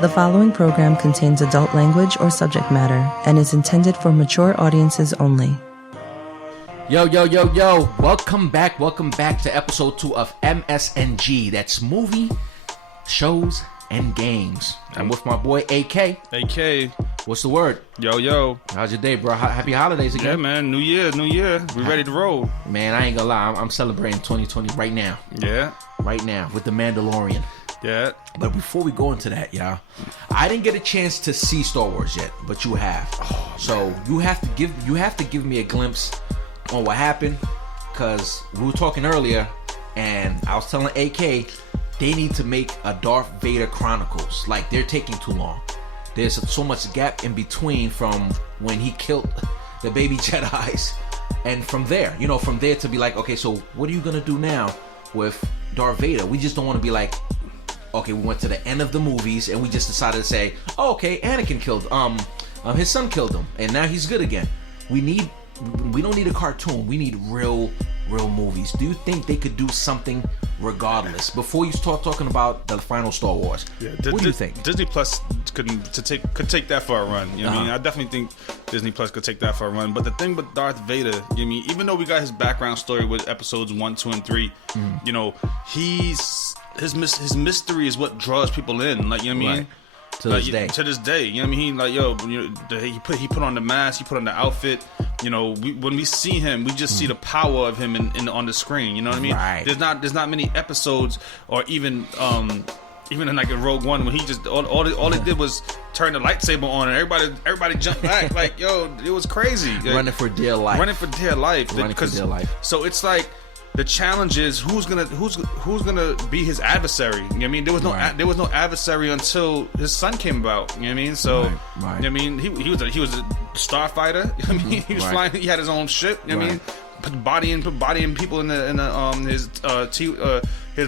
The following program contains adult language or subject matter and is intended for mature audiences only. Yo. Welcome back to episode 2 of MS&G. That's movie, shows, and games. I'm with my boy A.K. A.K. What's the word? Yo. How's your day, bro? Happy holidays again. Yeah, man. New year. We ready to roll. Man, I ain't gonna lie. I'm celebrating 2020 right now. Yeah. Right now with The Mandalorian. Yeah. But before we go into that, y'all, I didn't get a chance to see Star Wars yet, but you have. Oh, so you have to give me a glimpse on what happened, because we were talking earlier, and I was telling AK they need to make a Darth Vader Chronicles. Like, they're taking too long. There's so much gap in between from when he killed the baby Jedis, and from there to be like, okay, so what are you gonna do now with Darth Vader? We just don't want to be like, okay, we went to the end of the movies and we just decided to say, oh, okay, Anakin killed his son killed him and now he's good again. We don't need a cartoon. We need real movies. Do you think they could do something regardless before you start talking about the final Star Wars? Yeah, what do you think? Disney Plus could take that for a run. You know what I mean? I definitely think Disney Plus could take that for a run. But the thing with Darth Vader, you know what I mean, even though we got his background story with episodes 1, 2, and 3, you know, his mystery is what draws people in. Like, you know what I mean? Right. To this day, you know what I mean? Like, yo, he put on the mask, he put on the outfit. You know, when we see him, we just see the power of him on the screen. You know what I mean? Right. There's not many episodes, or even in like in Rogue One, when he just all he did was turn the lightsaber on and everybody jumped back. Like, yo, it was crazy. Like, running for dear life. So it's like, the challenge is who's gonna be his adversary. You know what I mean? There was no adversary until his son came about. You know what I mean? So right. You know what I mean? He was a starfighter. You know what I mean? He was flying. He had his own ship. You know what I mean? Put body in people in his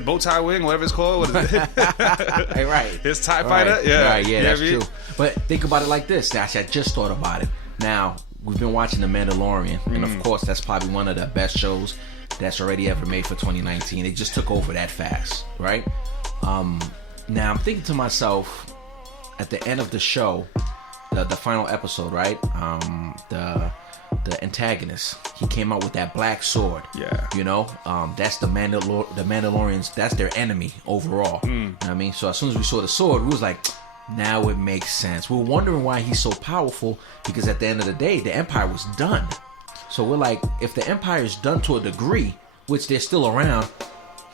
bow tie wing, whatever it's called. What is it? Right. His TIE fighter. Yeah. Right. Yeah, that's true. But think about it like this. Actually, I just thought about it. Now, we've been watching The Mandalorian, and of course, that's probably one of the best shows that's already ever made for 2019. It just took over that fast, right? Now I'm thinking to myself, at the end of the show, the final episode, right? The antagonist, he came out with that black sword. Yeah. You know, that's the Mandalorians. That's their enemy overall. You know what I mean? So as soon as we saw the sword, we was like, now it makes sense. We were wondering why he's so powerful, because at the end of the day, the Empire was done. So we're like, if the Empire is done to a degree, which they're still around,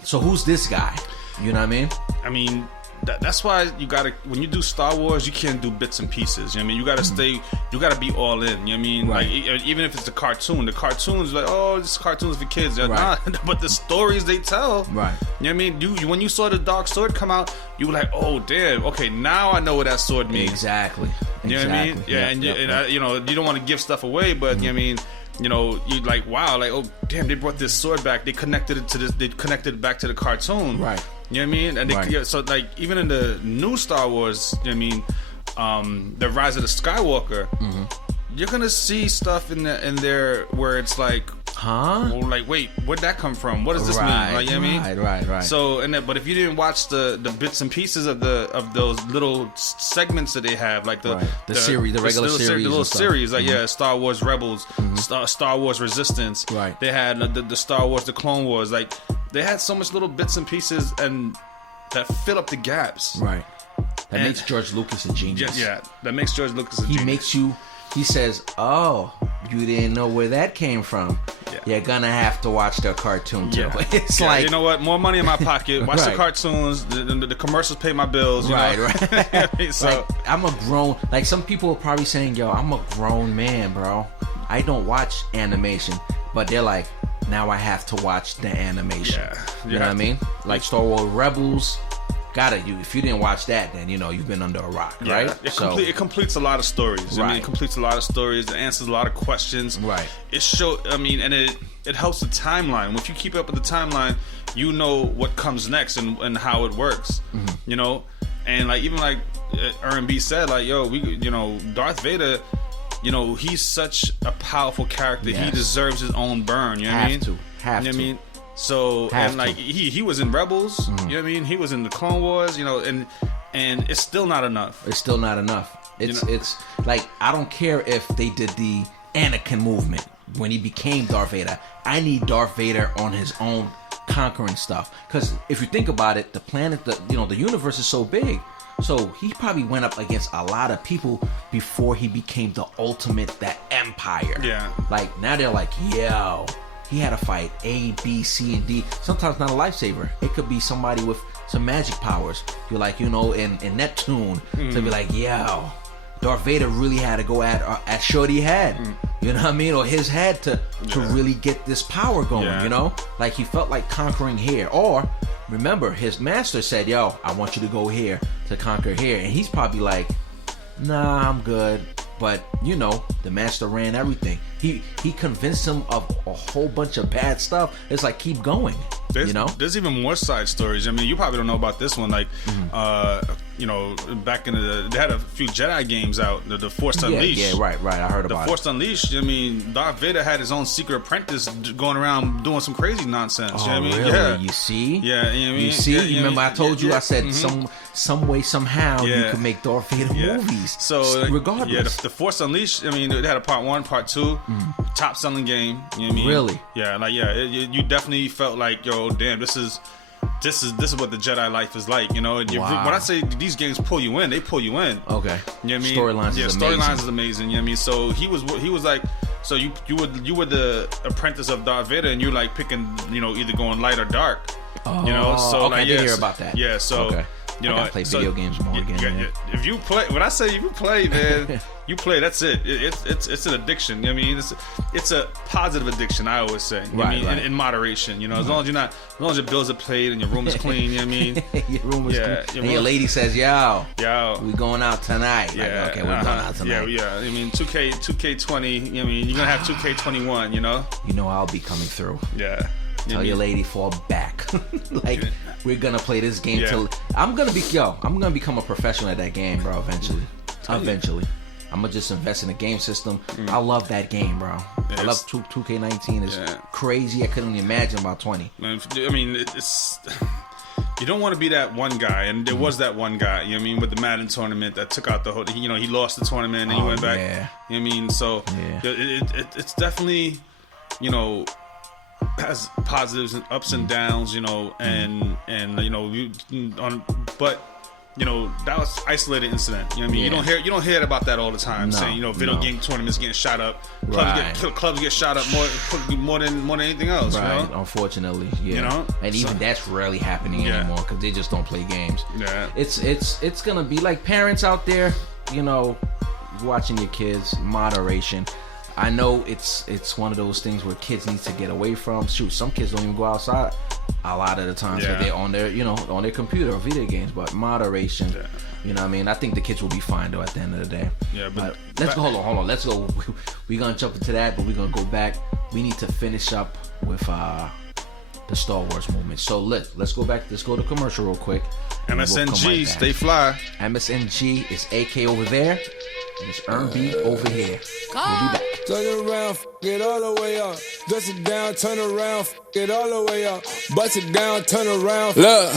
so who's this guy? You know what I mean? I mean, that's why you gotta, when you do Star Wars, you can't do bits and pieces. You know what I mean? You gotta you gotta be all in. You know what I mean? Right. Like, even if it's the cartoon's like, oh, this cartoon's for kids. Right. Nah, but the stories they tell. Right. You know what I mean? When you saw the dark sword come out, you were like, oh, damn. Okay, now I know what that sword means. Exactly. You know what I mean? Yeah, you know, you don't want to give stuff away, but you know what I mean? You know, you like, wow, like, oh damn, they brought this sword back. They connected it back to the cartoon. Right. You know what I mean? And so like, even in the new Star Wars, you know what I mean, the Rise of the Skywalker, you're gonna see stuff in there where it's like, well, like, wait, where'd that come from? What does this mean? Like, you know what I mean? Right. So, but if you didn't watch the bits and pieces of those little segments that they have, like the series, the regular series, the little series, like Star Wars Rebels, Mm-hmm. Star Wars Resistance. Right. They had the Star Wars, the Clone Wars. Like, they had so much little bits and pieces and that fill up the gaps. Right. That makes George Lucas a genius. Yeah, that makes George Lucas a genius. He says, oh, you didn't know where that came from. Yeah. You're gonna have to watch the cartoon too. Yeah. It's like, you know what? More money in my pocket. Watch the cartoons. The commercials pay my bills. You know? Right. So, like, I'm a grown. Like, some people are probably saying, yo, I'm a grown man, bro. I don't watch animation, but they're like, now I have to watch the animation. Yeah. You know what I mean? Like Star Wars Rebels. If you didn't watch that, then you know you've been under a rock, right? It completes a lot of stories. Right. I mean, it completes a lot of stories. It answers a lot of questions. Right. And it helps the timeline. If you keep up with the timeline, you know what comes next and how it works. You know, and like, even like Ernst B said, like, yo, Darth Vader, you know, he's such a powerful character. Yes. He deserves his own burn. You know what I mean? You know what I mean? So, and like, he was in Rebels, you know what I mean? He was in the Clone Wars, you know, and and it's still not enough. It's still not enough. It's like, I don't care if they did the Anakin movement when he became Darth Vader. I need Darth Vader on his own, conquering stuff. Because if you think about it, the planet, the universe is so big. So he probably went up against a lot of people before he became the ultimate, that empire. Yeah. Like, now they're like, yo, he had to fight A, B, C, and D. Sometimes not a lifesaver. It could be somebody with some magic powers. You're like, in Neptune, to be like, yo, Darth Vader really had to go at Shorty head. You know what I mean? Or his head to really get this power going, Like, he felt like conquering here. Or, remember, his master said, yo, I want you to go here to conquer here. And he's probably like, nah, I'm good. But, the master ran everything. He convinced him of a whole bunch of bad stuff. It's like, keep going. There's even more side stories. I mean, you probably don't know about this one. Like, back in they had a few Jedi games out. The Force Unleashed. Yeah, right. I heard about it. The Force Unleashed. I mean, Darth Vader had his own secret apprentice going around doing some crazy nonsense. Oh, you know what I mean? Really? Yeah. You see? Yeah, you know what I mean? You see? Yeah, You remember I told you, I said some way, somehow, you Yeah. could make Darth Vader movies. So, regardless. Yeah, the Force Unleashed, I mean, they had a part 1, part 2, top selling game. You know what I mean? Really? Yeah, you definitely felt like, yo, damn, this is what the Jedi life is like, Wow. When I say these games pull you in, they pull you in. Okay. You know what I mean? Storylines is amazing. Storylines is amazing. You know what I mean? So he was like, so you were the apprentice of Darth Vader, and you're like picking, either going light or dark. Oh, so okay, I did hear about that. Yeah, so okay. I gotta play video games more again. If you play, when I say if you play, man, you play. That's it. It's an addiction. You know what I mean? It's a positive addiction. I always say. You know what I mean? In moderation. As long as your bills are paid and your room is clean. You know what I mean? Your room is clean. And your lady says, yo, we going out tonight. Yeah. Like, okay, we're going out tonight. Yeah. I mean, 2K20. You know what I mean? You're gonna have 2K21. I'll be coming through. Yeah. Tell your lady fall back. We're gonna play this game till I'm gonna become a professional at that game, bro. Eventually. I'm gonna just invest in the game system. I love that game, bro. I love 2K19. It's crazy. I couldn't imagine about 20. I mean, it's. You don't want to be that one guy, and there was that one guy, you know what I mean, with the Madden tournament that took out the whole, he lost the tournament and he went back. Yeah. You know what I mean? So it's definitely, has positives and ups and downs, but that was isolated incident. You know what I mean? You don't hear about that all the time. Saying video game tournaments getting shot up, clubs get shot up more than anything else. Right. Unfortunately, and even that's rarely happening anymore because they just don't play games. Yeah. It's gonna be like parents out there, watching your kids, moderation. I know it's one of those things where kids need to get away from. Shoot, some kids don't even go outside a lot of the times. They're on their, on their computer or video games. But moderation, you know what I mean? I think the kids will be fine though at the end of the day. Yeah, but let's go. Hold on. Let's go. We're gonna jump into that, but we're gonna go back. We need to finish up with the Star Wars movement. So let's go back. Let's go to commercial real quick. MS&G, stay fly. MS&G is AK over there, and it's Ernst B over here. We'll be back. Turn around, get all the way up. Dust it down, turn around, get all the way up. Bust it down, turn around. Look,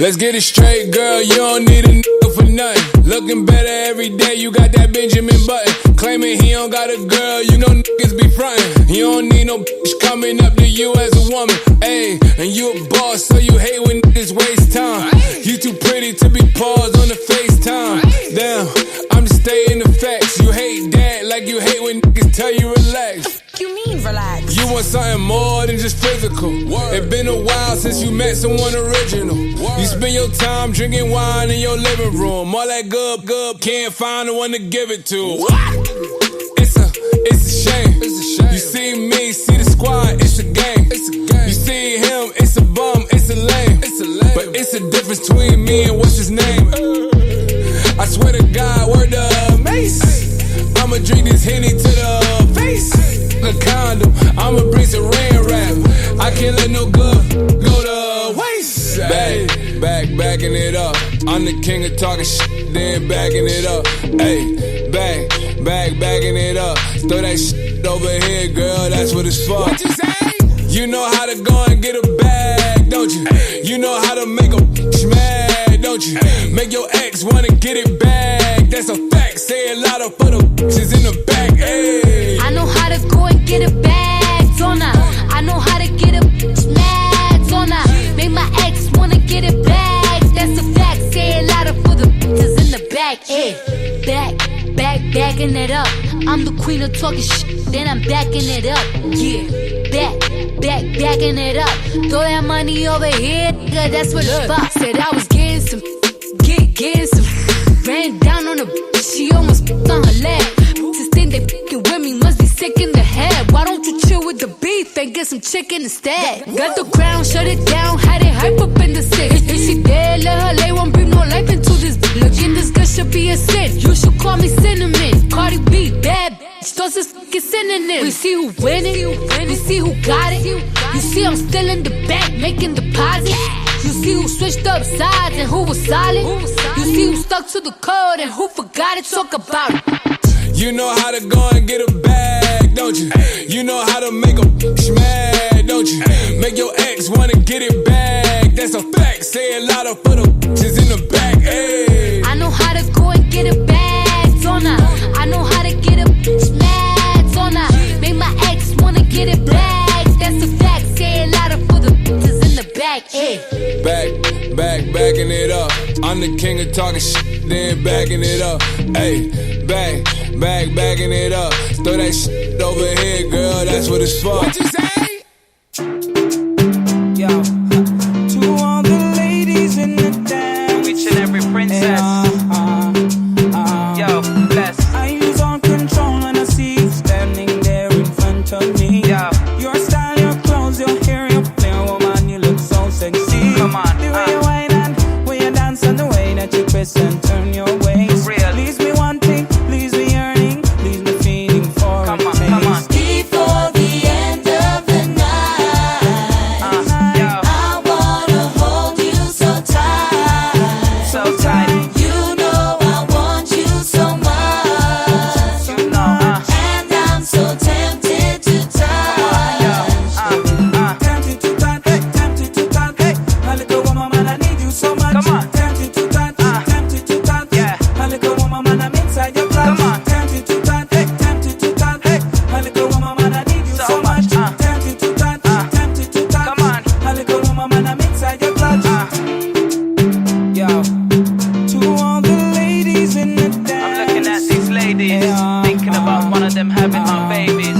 let's get it straight, girl. You don't need a nigga for nothing. Looking better every day, you got that Benjamin Button. Claiming he don't got a girl, niggas be frontin'. You don't need no bitch coming up to you as a woman. Ayy, and you a boss, so you hate when niggas waste time. You too pretty to be paused on the FaceTime. Damn, I'm just stating the facts. You hate that like you hate when niggas tell you relax. You mean relax? You want something more than just physical. It been a while since you met someone original. You spend your time drinking wine in your living room. All that good, can't find the one to give it to. It's a shame. You see me, see the squad, it's a game. You see him, it's a bum, it's a lame. But it's a difference between me and what's his name. I swear to God, word to Mace. I'ma drink this Henny to the face. A condom, I'ma bring some rain rap. I can't let no good go to waste. Backing it up. I'm the king of talking shit, then backing it up. Ayy, backing it up. Throw that shit over here, girl, that's what it's for. What you say? You know how to go and get a bag, don't you? You know how to make a bitch mad, don't you? Make your ex wanna get it back. That's a fact. Say it louder for the bitches in the back. Hey. I know how to go and get it back, don't I? I know how to get a bitch mad, don't I? Make my ex wanna get it back. That's a fact. Say it louder for the bitches in the back. Hey, backing it up. I'm the queen of talking shit, then I'm backing it up. Yeah, backing it up. Throw that money over here, nigga, that's what the fuck. Said I was getting some, getting some. Ran down on a bitch, she almost on her leg. Just think they fucking with me, must be sick in the head. Why don't you chill with the beef and get some chicken instead? Got the ground, shut it down, had it hype up in the six. If she dead, let her lay, won't bring no life into this bitch. Looking this good should be a sin. You should call me Cinnamon. Cardi B, bad bitch, those is fucking synonyms. We see who winning, we see who got it. You see I'm still in the back, making deposits. You see who switched up sides and who was solid. You see who stuck to the code and who forgot it. Talk about it. You know how to go and get a bag, don't you? You know how to make a bitch mad, don't you? Make your ex wanna get it back. That's a fact. Say it louder for the bitches in the back. Hey. I know how to go and get it back, don't I? I know how to get a bitch mad, don't I? Make my ex wanna get it back. That's a fact. Say it louder for the bitches in the back. Hey. Backing it up. I'm the king of talking shit, then backing it up. Hey, backing it up. Throw that shit over here, girl, that's what it's for. What you say? Yo, to all the ladies in the dance, Each and every princess. Yo, bless. I lose all control when I see you standing there in front of me. Yo. Your style, your clothes, your hair, your flair, woman, you look so sexy. Come on, The way you whine and way you dance and the way that you twist and turn your waist. Real. Leaves me wanting, leaves me yearning, leaves me feeling for Come a on, taste. come on. Before the end of the night, Yo, I wanna hold you so tight. so tight. You know I want you so much, You know, and I'm so tempted to touch. Tempted to touch, hey, tempted to touch, hey. My little woman, man, I need you so much. Come on. Tempted to touch, tempted to touch. Yeah. My little woman, man, I'm inside your clutch. Come on. Tempted to touch, hey, tempted to touch, hey. My little woman, man, I need you So so much. much, Tempted to touch, tempted to touch. Come on. My little woman, man, I'm inside your clutch. Yo, to all the ladies in the dance. I'm looking at these ladies, Yeah. thinking about one of them having my babies.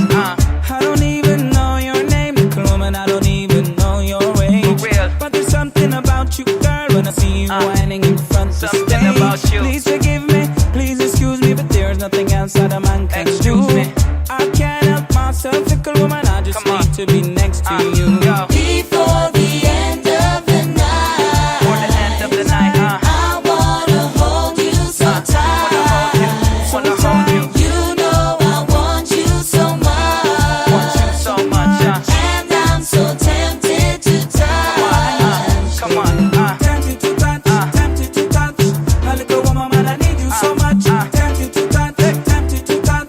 I don't even know your name, little woman. I don't even know your age. For real. But there's something about you, girl, when I see you whining in front of the Something stage. about you. Please forgive me, please excuse me, but there's nothing else that a man can Excuse do. me. I can't help myself, little woman. I just Come on. need to be next to you. Yo, Before the end of the night, for the end of the night, I wanna hold you so tight. wanna hold you, You know I want you so much, want you so much. and I'm so tempted to touch. Come on, Tempted to touch, tempted to touch. My little woman, man, I need you so much. Tempted to touch, tempted to touch.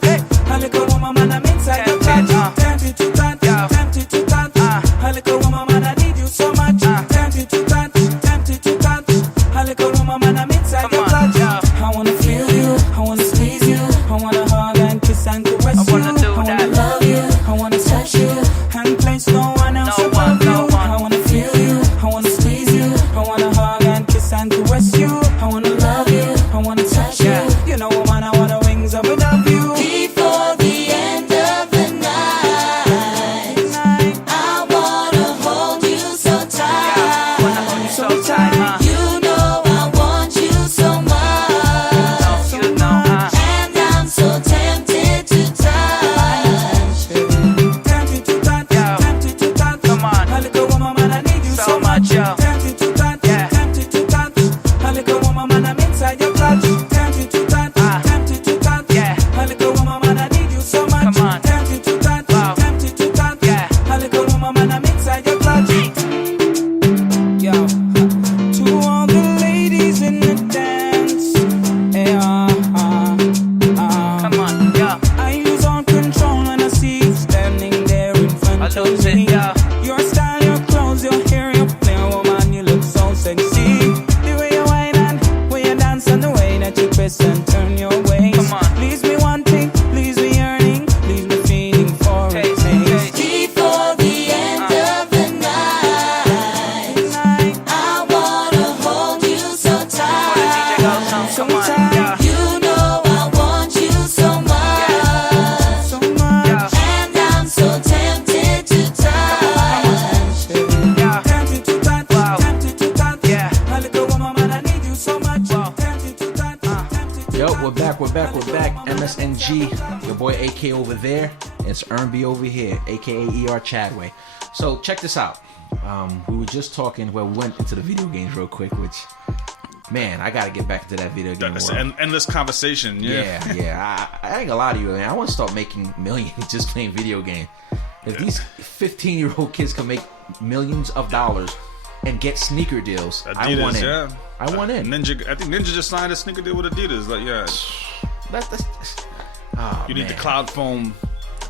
twist and turn your ways. Come on. Leaves me wanting, leaves me yearning, leaves me feeling for a Taste, taste. Before the end of the night, I wanna hold you so Before the DJ goes tight. on, come on, yeah. You know I want you so much, So much. and I'm so tempted to touch. Yeah. Tempted to touch, Wow. tempted to touch. Yeah. My little woman, man, I need you so much. Wow. Tempted to touch, tempted to Yo, touch. we're back. MS&G, your boy AK over there. It's Ernst B over here, aka ER Chadway. So check this out. We were just talking. Well, we went into the video games real quick, which, man, I gotta get back into that video game That's world. an endless conversation. Yeah. I ain't gonna lie to you, man. I want to start making millions just playing video games. If these 15-year-old kids can make millions of dollars and get sneaker deals, I Adidas, want in. yeah. I want in. Ninja, I think Ninja just signed a sneaker deal with Adidas. Like, yeah, That's oh, you need man. the cloud foam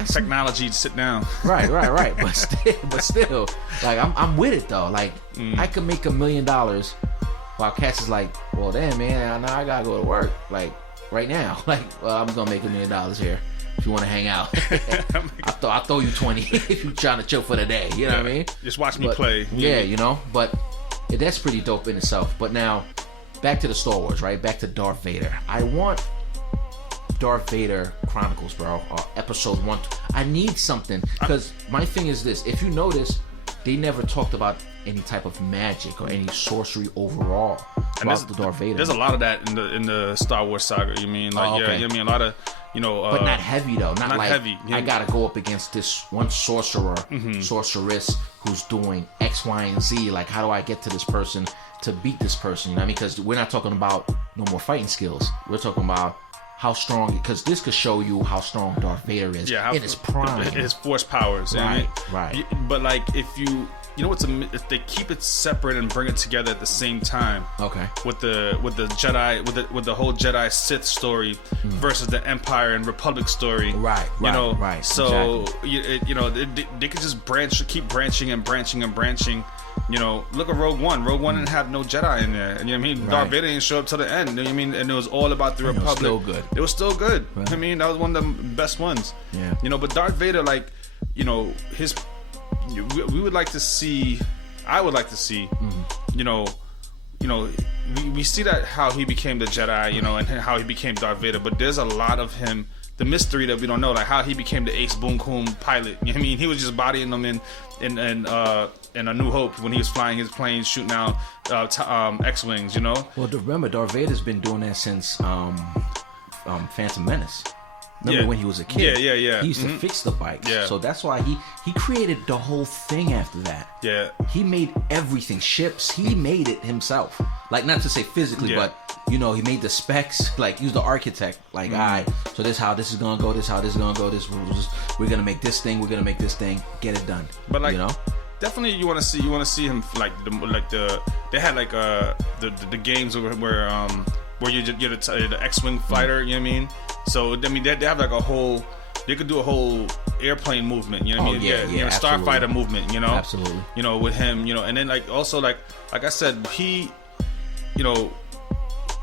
technology to sit down. Right. But still, like I'm with it though. Like I could make $1 million, while Cass is like, well, damn man, now I gotta go to work. Like right now, like well, I'm gonna make $1 million here. If you want to hang out, I'll throw you 20 if you're trying to chill for the day. You know what I mean? Just watch me But, play. Yeah, you know. But that's pretty dope in itself. But now, back to the Star Wars, right? Back to Darth Vader. I want Darth Vader Chronicles, bro. Episode 1. I need something because my thing is this: if you notice, they never talked about any type of magic or any sorcery overall about the Darth Vader. There's a lot of that in the Star Wars saga. You mean like okay. yeah, you mean a lot of but not heavy though. Not like heavy. I gotta go up against this one sorcerer, sorceress who's doing X, Y, and Z. Like, how do I get to this person to beat this person? You know what I mean? Because we're not talking about no more fighting skills. We're talking about how strong. Because this could show you how strong Darth Vader is in his prime, his force powers. You know what I mean? Right. But like if you know if they keep it separate and bring it together at the same time. Okay. With the Jedi with the whole Jedi Sith story versus the Empire and Republic story. Right. So exactly. they could just keep branching and branching and branching. You know, look at Rogue One. Rogue One didn't have no Jedi in there. And you know what I mean? Right. Darth Vader didn't show up till the end. You know what I mean? And it was all about the Republic. It was still good. It was still good. Right. I mean, that was one of the best ones. Yeah. You know, but Darth Vader, like, you know, we would like to see. I would like to see. You know, we see that how he became the Jedi. You know, and how he became Darth Vader. But there's a lot of him. The mystery that we don't know, like how he became the Ace Boon Coon pilot. You know what I mean? He was just bodying them in A New Hope when he was flying his planes, shooting out X-wings. You know. Well, remember, Darth Vader's been doing that since Phantom Menace. Remember when he was a kid? Yeah. He used to fix the bikes. Yeah. So that's why he created the whole thing after that. Yeah. He made everything. Ships, he made it himself. Like, not to say physically, but, you know, he made the specs. Like, he was the architect. Like, all right, so this is how this is going to go. This is how this is going to go. We're going to make this thing. We're going to make this thing. Get it done. But, like, you know? definitely you want to see him like they had like the games where you're the X-wing fighter, you know what I mean? So I mean they have like they could do a whole airplane movement, you know what I mean? Yeah, starfighter movement, you know? Absolutely. You know, with him, you know, and then like also like I said, he, you know,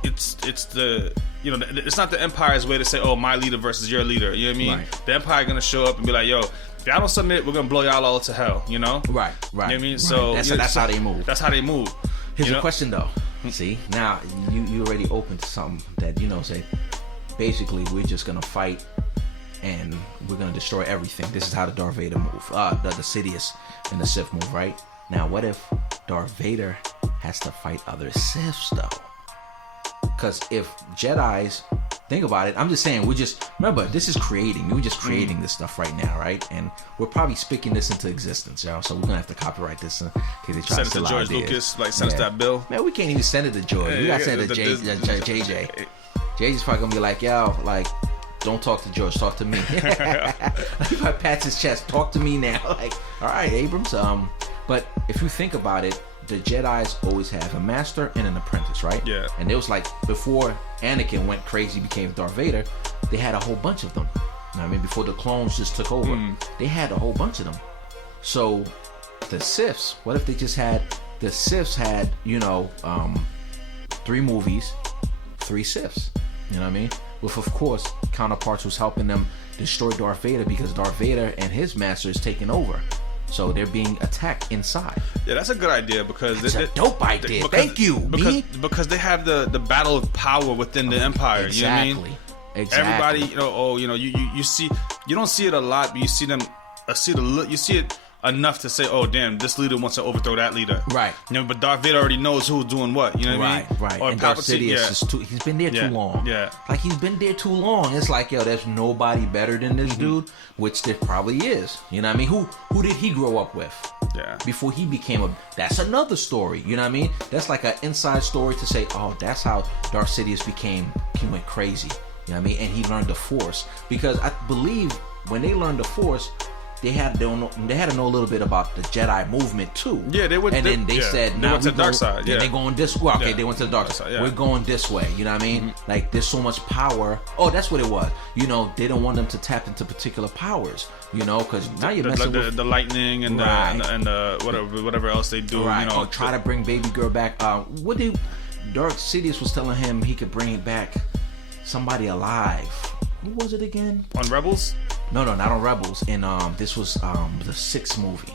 it's the, you know, it's not the Empire's way to say, oh, my leader versus your leader, you know what I mean? Right. The Empire gonna show up and be like, yo, if y'all don't submit, we're gonna blow y'all all to hell, you know? Right. You know what I mean? Right. So that's how they move. That's how they move. Here's a question though. See, now you already open to something that, you know, say basically we're just gonna fight and we're gonna destroy everything. This is how the Darth Vader move. The Sidious and the Sith move, right? Now what if Darth Vader has to fight other Siths though? Because if Jedis, think about it, I'm just saying, remember, this is creating. We're just creating this stuff right now, right? And we're probably speaking this into existence, y'all. So we're gonna have to copyright this in case they try Send to it to steal George ideas. Lucas, like send us that bill. Man, we can't even send it to George. We gotta send it to JJ. JJ's probably gonna be like, yo, like, don't talk to George, talk to me. If I pat his chest, talk to me now. Like, all right, Abrams. But if you think about it, the Jedis always have a master and an apprentice, right? Yeah. And it was like before Anakin went crazy, became Darth Vader, they had a whole bunch of them. You know what I mean? Before the clones just took over, they had a whole bunch of them. So the Siths, what if they just had, you know, 3 movies, 3 Siths? You know what I mean? With, of course, counterparts who's helping them destroy Darth Vader because Darth Vader and his master is taking over. So they're being attacked inside. Yeah, that's a good idea because It's a dope idea. Thank you, B. Because they have the battle of power within the empire. Exactly. You know what I mean? Exactly. Everybody, you see, you don't see it a lot, but you see them. You see it enough to say, oh damn, this leader wants to overthrow that leader. Right. You know, but Darth Vader already knows who's doing what. You know what I mean? Right. Or And Darth Palpatine, Sidious is he's been there too long. Yeah. Like he's been there too long. It's like, yo, there's nobody better than this dude, which there probably is. You know what I mean? Who did he grow up with? Yeah. Before he became that's another story. You know what I mean? That's like an inside story to say, oh, that's how Darth Sidious he went crazy. You know what I mean? And he learned the Force. Because I believe when they learned the Force, they had to know a little bit about the Jedi movement too. Yeah, they would. And then they said, they went to the dark side. Yeah, Yeah, they going this way. Okay, Yeah. they went to the dark side. Yeah. We're going this way. You know what I mean? Like there's so much power. Oh, that's what it was. You know, they don't want them to tap into particular powers. You know, because now you're messing with the lightning and Right. the whatever else they do. right. You know, Or try to bring baby girl back. Darth Sidious was telling him he could bring back somebody alive. Who was it again? on Rebels. No, not on Rebels. And this was the 6th movie.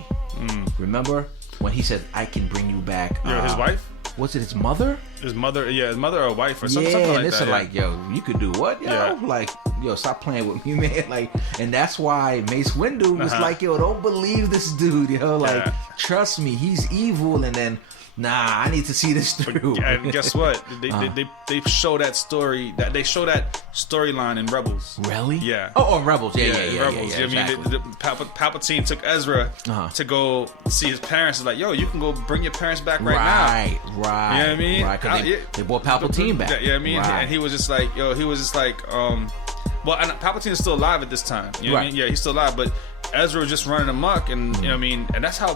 Remember when he said, "I can bring you back"? Yeah, his wife. Was it his mother? His mother or wife or something Yeah, like and it's that. like, yo, you could do what, yo? Yeah. Like, yo, stop playing with me, man. Like, and that's why Mace Windu was like, yo, don't believe this dude, yo. Like, trust me, he's evil. And then, nah, I need to see this through. And guess what? They show that story. They show that storyline in Rebels. Really? Yeah. Oh, Rebels. Yeah, Rebels. yeah, I mean, exactly. Palpatine took Ezra to go see his parents. He's like, yo, you can go bring your parents back right now. Right. You know what I mean? Right, because they brought Palpatine back. Yeah, you know what I mean? Right. And he was just like, well, and Palpatine is still alive at this time. You know what I mean? Yeah, he's still alive, but Ezra was just running amok, and you know what I mean? And that's how,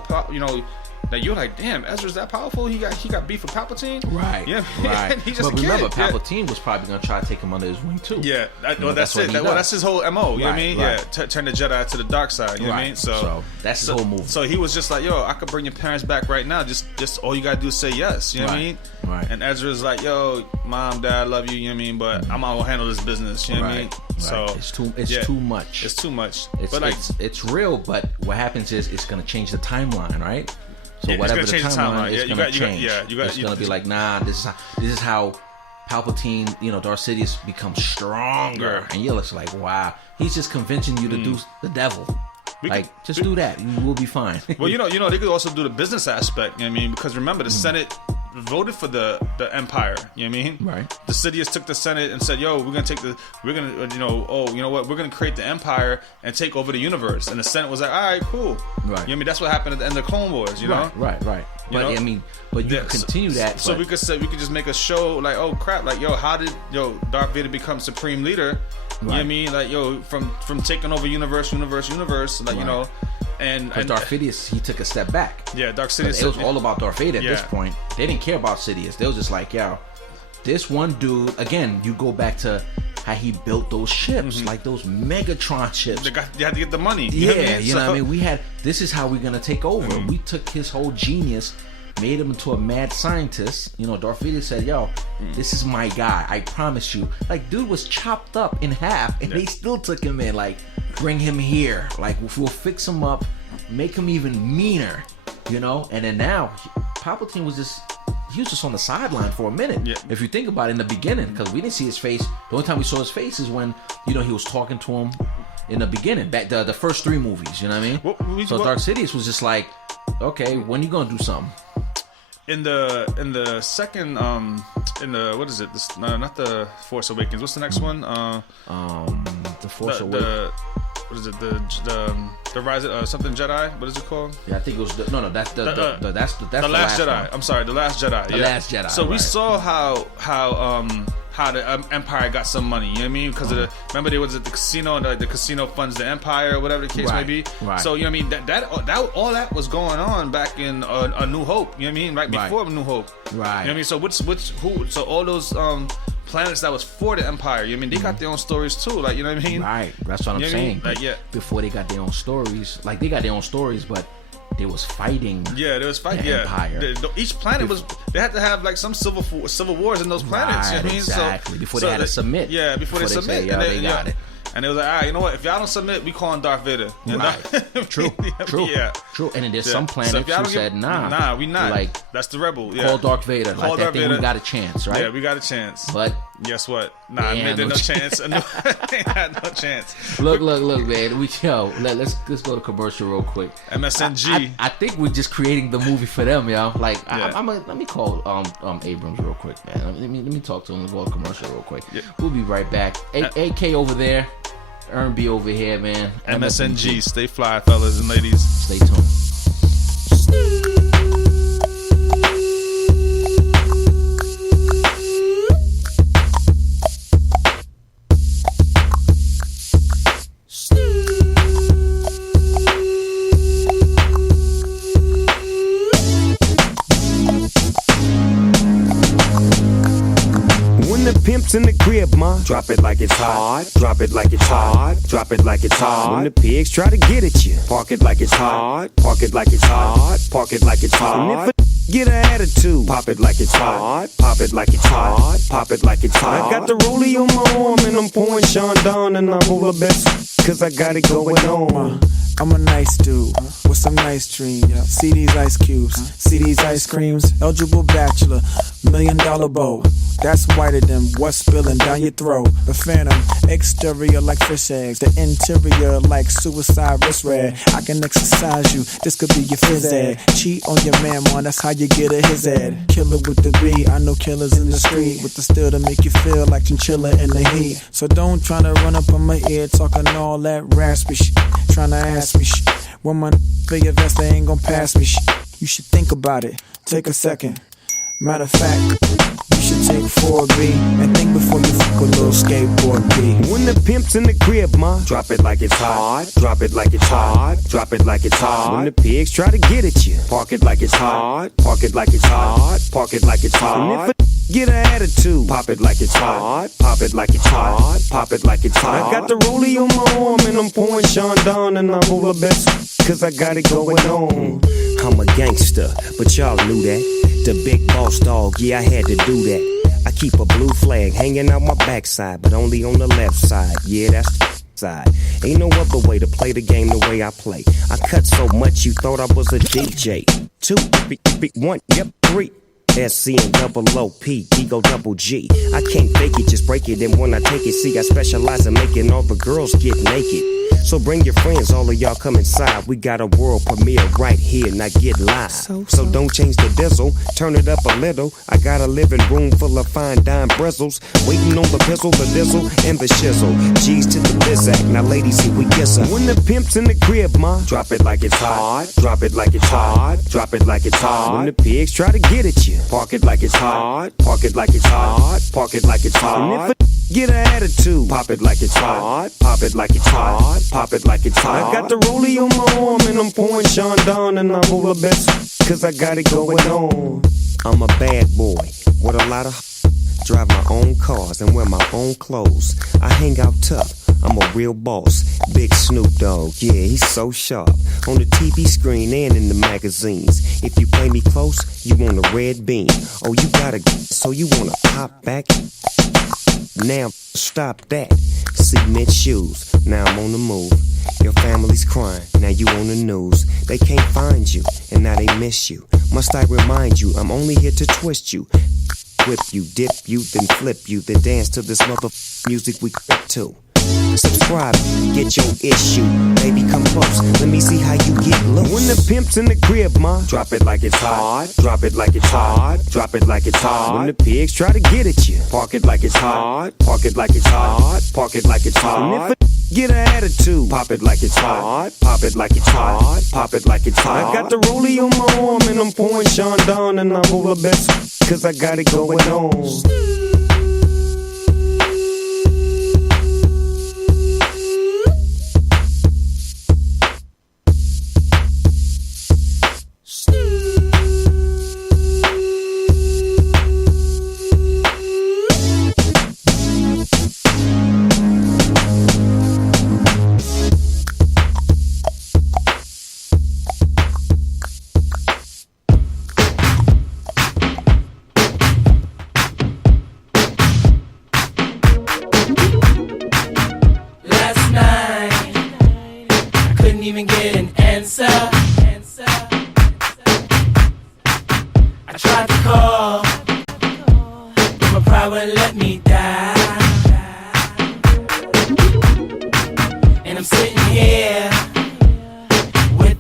that you're like, damn, Ezra's that powerful? He got beef with Palpatine? Right. Yeah. Right. He's just but a kid. remember, Yeah. Palpatine was probably going to try to take him under his wing, too. Yeah, that's what it. he does. That's his whole MO. You know what I mean? Right. Yeah, turn the Jedi to the dark side. You know what I mean? So that's his whole movie. So he was just like, yo, I could bring your parents back right now. Just all you gotta do is say yes. You know what I mean? Right. And Ezra's like, yo, mom, dad, I love you. You know what I mean? But I'm gonna handle this business. You know what I mean? So it's too much. It's too much. It's real, but what happens is it's going to change the timeline, right? So Yeah, it's whatever gonna the change the timeline timeline. is Yeah, going to change. it's going to be like, nah, this is how Palpatine, Darth Sidious becomes stronger, and you're just like, wow, he's just convincing you to do the devil. Do that, you will be fine. Well, they could also do the business aspect. You know what I mean? Because remember, the Senate voted for the Empire. You know what I mean? Right. The Sidious took the Senate and said, "Yo, we're gonna create the Empire and take over the universe." And the Senate was like, "All right, cool." Right. You know what I mean? That's what happened at the end of the Clone Wars. You know? Right. But know? I mean, but you continue that. So we could just make a show like, oh crap, like, yo, how did Darth Vader become supreme leader? You know what I mean? Like, yo, from taking over universe, like, you know. And Darth Sidious, he took a step back. Yeah, Darth Sidious. It was all about Darth Vader at Yeah. this point. They didn't care about Sidious. They was just like, yo, this one dude. Again, you go back to how he built those ships, like those Megatron ships. They had to get the money. Yeah, you know what I mean? This is how we're gonna take over. We took his whole genius, made him into a mad scientist. Darth Vader said, yo, this is my guy, I promise you. Like, dude was chopped up in half, and they still took him in. Like, bring him here. Like, we'll fix him up, make him even meaner, And then now, Palpatine was just on the sideline for a minute. Yeah. If you think about it, in the beginning, because we didn't see his face. The only time we saw his face is when, he was talking to him in the beginning, back the first 3 movies, you know what I mean? So Darth Sidious was just like, okay, when you gonna do something? In the second what is it? No, not the Force Awakens. What's the next one? The Force Awakens. What is it? The Rise of something Jedi? What is it called? Yeah, I think it was that's the Last Jedi. one. I'm sorry, the Last Jedi. The Last Jedi. So we right. saw how the Empire got some money. You know what I mean? Because of remember there was at the casino, and the casino funds the Empire, or whatever the case may be. Right. So you know what I mean? That all that was going on back in A New Hope. You know what I mean? Right before A New Hope. Right. You know what I mean? So who? So all those planets that was for the Empire. You know what I mean? They got their own stories too. Like, you know what I mean? Right. That's what I'm You know what I saying. mean? Like, yeah. Before they got their own stories, like they got their own stories, but they was fighting. Yeah, there was fighting. the Yeah, Empire. Each planet was. They had to have like some civil wars in those planets. Right, you know what I mean? exactly. Before they had to submit. Yeah, before they submit. Say, yo, they got it. And it was like, all right, you know what? If y'all don't submit, we calling Darth Vader. Right. True. Yeah. True. And then there's some So planets if y'all who don't said, nah. Nah, we not. Like, that's the rebel. Yeah. call Darth Vader. Call Like, Darth that thing, Vader. we got a chance, right? Yeah, we got a chance. But guess what? Nah, Yeah, there's no no chance. Ain't had no chance. look, man. Let's go to commercial real quick. MS&G. I think we're just creating the movie for them, yo. Like, Yeah. let me call Abrams real quick, man. Let me talk to him. We'll go to commercial real quick. Yeah. We'll be right back. AK over there, Ernst B over here, man. MS&G. Stay fly, fellas and ladies. Stay tuned. Pimps in the crib, ma. Drop it like it's hot. Drop it like it's hot. Drop it like it's hot. When the pigs try to get at you, park it like it's hot. Park it like it's hot. Park it like it's hot. And if a get an attitude, pop it like it's hot. Pop it like it's hot. Pop it like it's hot. I got the rollie on my arm and I'm pouring Sean down and I roll the best. Cause I got it going on. I'm a nice dude with some nice dreams. See these ice cubes, see these ice creams. Eligible bachelor, $1 million bow. That's whiter than what's spilling down your throat. The phantom, exterior like fish eggs, the interior like suicide wrist red. I can exercise you, this could be your phys ed. Cheat on your man, man, that's how you get a his ed. Killer with the B, I know killers in the street with the steel to make you feel like chinchilla in the heat. So don't tryna run up on my ear talking all that raspy shit. Tryna ask me shit. When my for your vest, they ain't gon' pass me shit. You should think about it, take a second. Matter of fact, you should take 4B and think before you fuck a little skateboard B. When the pimp's in the crib, ma, drop it like it's hot. Drop it like it's hot. Drop it like it's hot. When the pigs try to get at you, park it like it's hot. Park it like it's hot. Park it like it's hot. And if a get an attitude, pop it like it's hot. Pop it like it's hot. Pop it like it's hot. I got the rollie on my arm and I'm pouring Sean down and I roll the best. Cause I got it going on. I'm a gangster, but y'all knew that. The big boss dog, yeah, I had to do that. I keep a blue flag hanging out my backside, but only on the left side. Yeah, that's the side. Ain't no other way to play the game the way I play. I cut so much you thought I was a DJ. 2, 1, yep, 3. SC and double OP, ego double G. I can't fake it, just break it. And when I take it, see, I specialize in making all the girls get naked. So bring your friends, all of y'all come inside. We got a world premiere right here, now get live. So don't change the diesel, turn it up a little. I got a living room full of fine dime bristles. Waiting on the pistol, the dizzle, and the shizzle. G's to the bizac, now ladies, here we kiss her. When the pimp's in the crib, ma, drop it like it's hot. Drop it like it's hot. Drop it like it's hot. When the pigs try to get at you, park it like it's hot. Park it like it's hot. Park it like it's hot. And if a get an attitude, pop it like it's hot. Pop it like it's hot. Pop it like it's hot. I got the rollie on my arm and I'm pouring Sean down and I roll the best. Cause I got it going on. I'm a bad boy with a lot of drive my own cars and wear my own clothes. I hang out tough. I'm a real boss. Big Snoop Dogg, yeah, he's so sharp. On the TV screen and in the magazines. If you play me close, you want a red beam. Oh, you gotta, so you wanna pop back? Now, stop that. Cement shoes, now I'm on the move. Your family's crying, now you on the news. They can't find you, and now they miss you. Must I remind you, I'm only here to twist you. Whip you, dip you, then flip you, then dance to this mother music we clip to. Subscribe, get your issue. Baby, come close, let me see how you get loose. When the pimp's in the crib, ma, drop it like it's hot. Drop it like it's hot. Drop it like it's hot. When the pigs try to get at you, park it like it's hot. Park it like it's hot. Park it like it's hot. And if a get an attitude, pop it like it's hot. Pop it like it's hot. Pop it like it's hot. I got the rollie on my arm and I'm pouring Sean down and I roll the best. Cause I got it going on.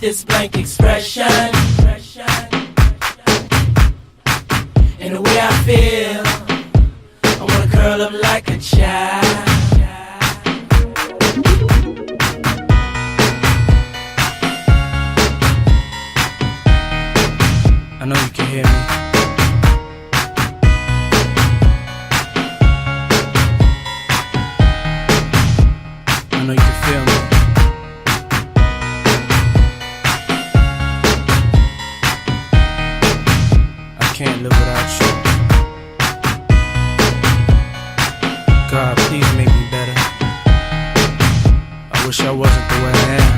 this blank expression. And the way I feel, I wanna curl up like a child. I know you can hear me. I know you can feel me. I can't live without you. God, please make me better. I wish I wasn't the way I am.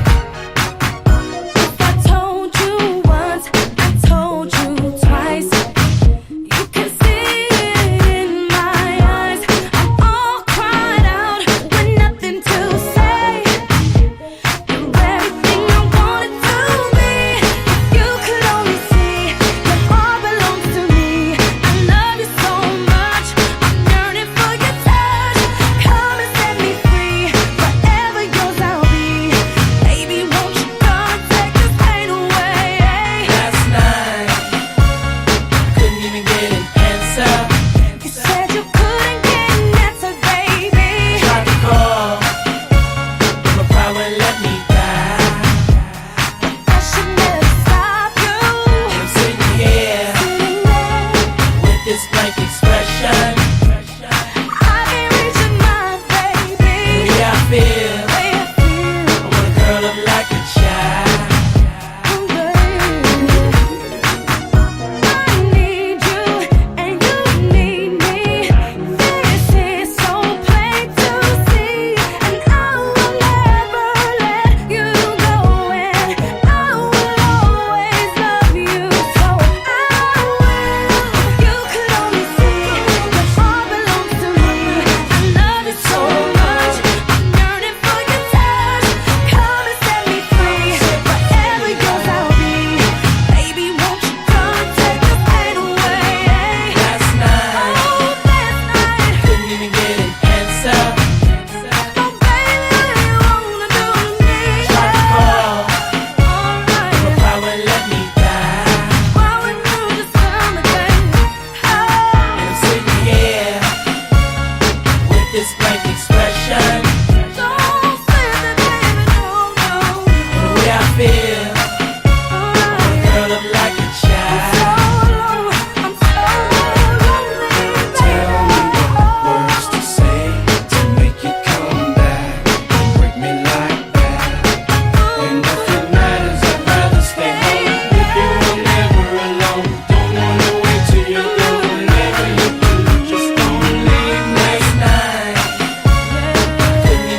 Couldn't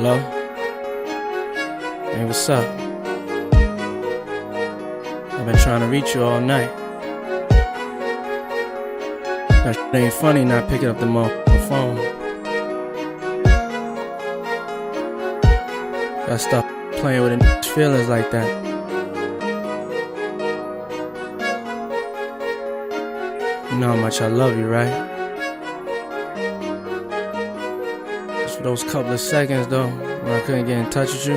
Hello? Hey, what's up? I've been trying to reach you all night. That shit ain't funny not picking up the phone. Gotta stop playing with a feelings like that. You know how much I love you, right? Just for those couple of seconds, though, when I couldn't get in touch with you,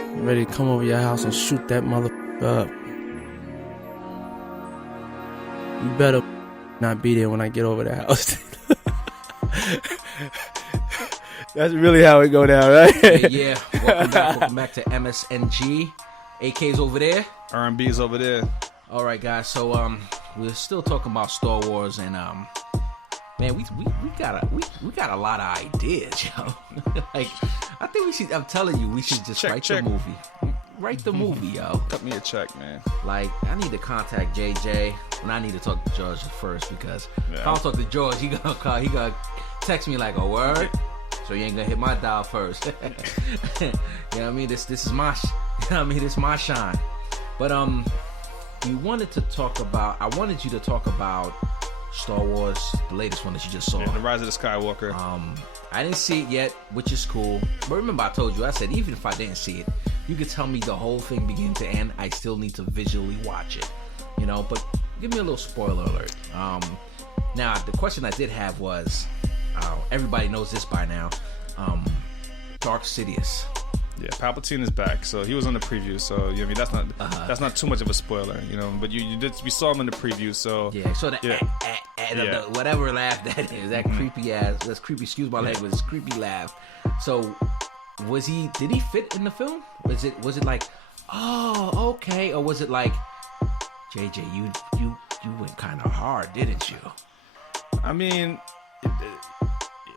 I'm ready to come over your house and shoot that motherfucker up. You better not be there when I get over the house. That's really how it go down, right? Yeah. Welcome back to MS&G. AK's over there. R&B's over there. All right, guys. So we're still talking about Star Wars, and man, we got a lot of ideas, yo. Like, I think we should. I'm telling you, we should just write the movie. Write the movie, yo. Cut me a check, man. Like, I need to contact JJ, and I need to talk to George first, because if I don't talk to George, he gonna call. He gonna text me like, a word. So you ain't gonna hit my dial first. You know what I mean? This is my, you know what I mean? This is my shine. But we wanted to talk about. I wanted you to talk about Star Wars, the latest one that you just saw. Yeah, The Rise of the Skywalker. I didn't see it yet, which is cool. But remember, I told you, I said even if I didn't see it, you could tell me the whole thing beginning to end. I still need to visually watch it, you know. But give me a little spoiler alert. Now the question I did have was. Everybody knows this by now. Darth Sidious. Yeah, Palpatine is back. So he was on the preview. So you know, I mean, that's not too much of a spoiler, you know. But we saw him in the preview. So yeah, so the whatever laugh that is, that creepy ass, that's creepy. Excuse my language, it's creepy laugh. So did he fit in the film? Was it like, oh, okay, or was it like, JJ, you went kind of hard, didn't you? I mean.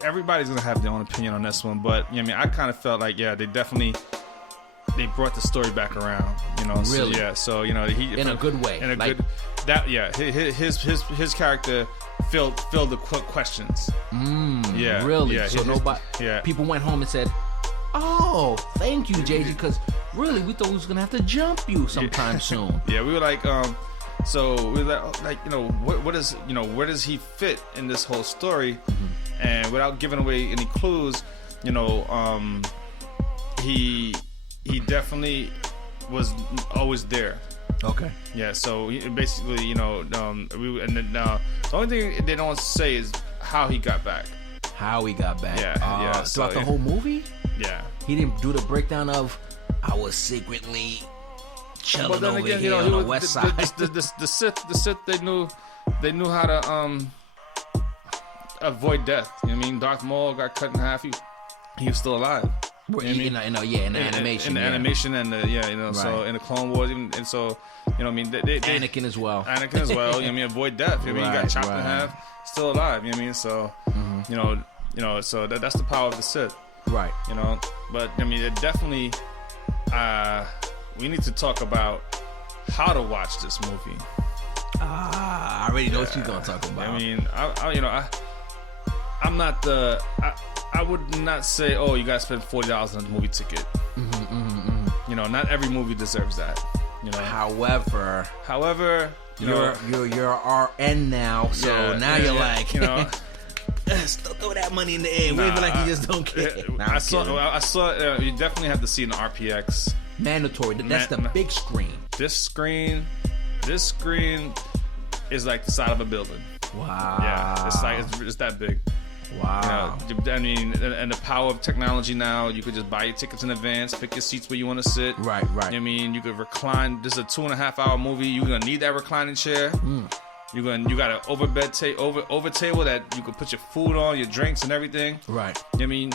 Everybody's gonna have their own opinion on this one, but you know, I mean, I kind of felt like, yeah, they brought the story back around, you know. Really? So, yeah. So you know, in a good way. In a good that yeah, his character filled the questions. Yeah. Really? Yeah. So nobody. Yeah. People went home and said, "Oh, thank you, JJ," because really we thought we was gonna have to jump you sometime soon. Yeah, we were like, so we were like, you know, what is, you know, where does he fit in this whole story? And without giving away any clues, you know, he definitely was always there. Okay. Yeah. So basically, you know, the only thing they don't say is how he got back. How he got back. Yeah. Throughout the whole movie. Yeah. He didn't do the breakdown of I was secretly chilling over here on the west side. The Sith, they knew how to avoid death. You know what I mean? Darth Maul got cut in half. He was still alive. In the animation. In the animation and the, you know, right. So in the Clone Wars, and so, you know what I mean? They Anakin as well. You know what I mean? Avoid death. You know what I mean? He got chopped in half, still alive. You know what I mean? So, you know, so that's the power of the Sith. Right. You know, but I mean, it definitely, we need to talk about how to watch this movie. I already know what you're gonna talk about. I mean, I'm not I would not say, oh, you gotta spend $40 on a movie ticket. You know, not every movie deserves that. You know. However, you're RN now, so now you're like, you know, throw that money in the air, waving like you just don't care. I saw. You definitely have to see an RPX. Mandatory. That's the big screen. This screen is like the side of a building. Wow. Yeah, it's that big. Wow. You know, I mean, and the power of technology now, you could just buy your tickets in advance, pick your seats where you want to sit. Right. You know what I mean? You could recline. This is a 2.5 hour movie. You're gonna need that reclining chair. You got an over table that you could put your food on, your drinks and everything. Right. You know what I mean?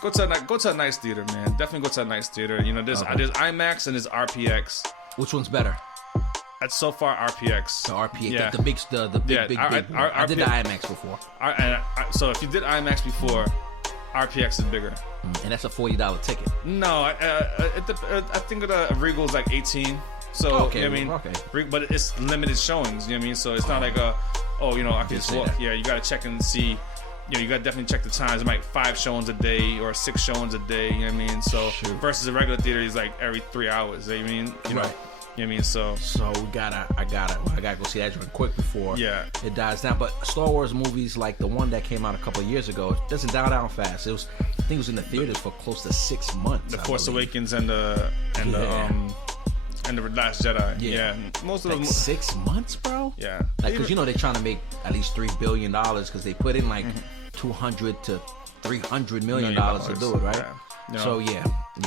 Go to a nice theater, man. Definitely go to a nice theater. You know, there's IMAX and there's RPX. Which one's better? That's so far RPX. The RPX, yeah. the big. I did the IMAX before. So if you did IMAX before, RPX is bigger. And that's a $40 ticket. No, I think the Regal is like 18. So okay, you know what I mean, but it's limited showings. You know what I mean? So it's not like you know, I can just walk. Yeah, you gotta check and see. you got to definitely check the times. It might 5 showings a day or 6 showings a day. You know what I mean? So versus a regular theater is like every 3 hours. You know what I mean? You know what I mean? So I gotta go see that joint quick before it dies down. But Star Wars movies, like the one that came out a couple of years ago, it doesn't die down fast. I think it was in the theaters for close to 6 months. The Force Awakens and the Last Jedi. Yeah. Most of like those 6 months, bro. Yeah. Like, cause they're trying to make at least $3 billion because they put in like $200 to $300 million to do it, right? Yeah. You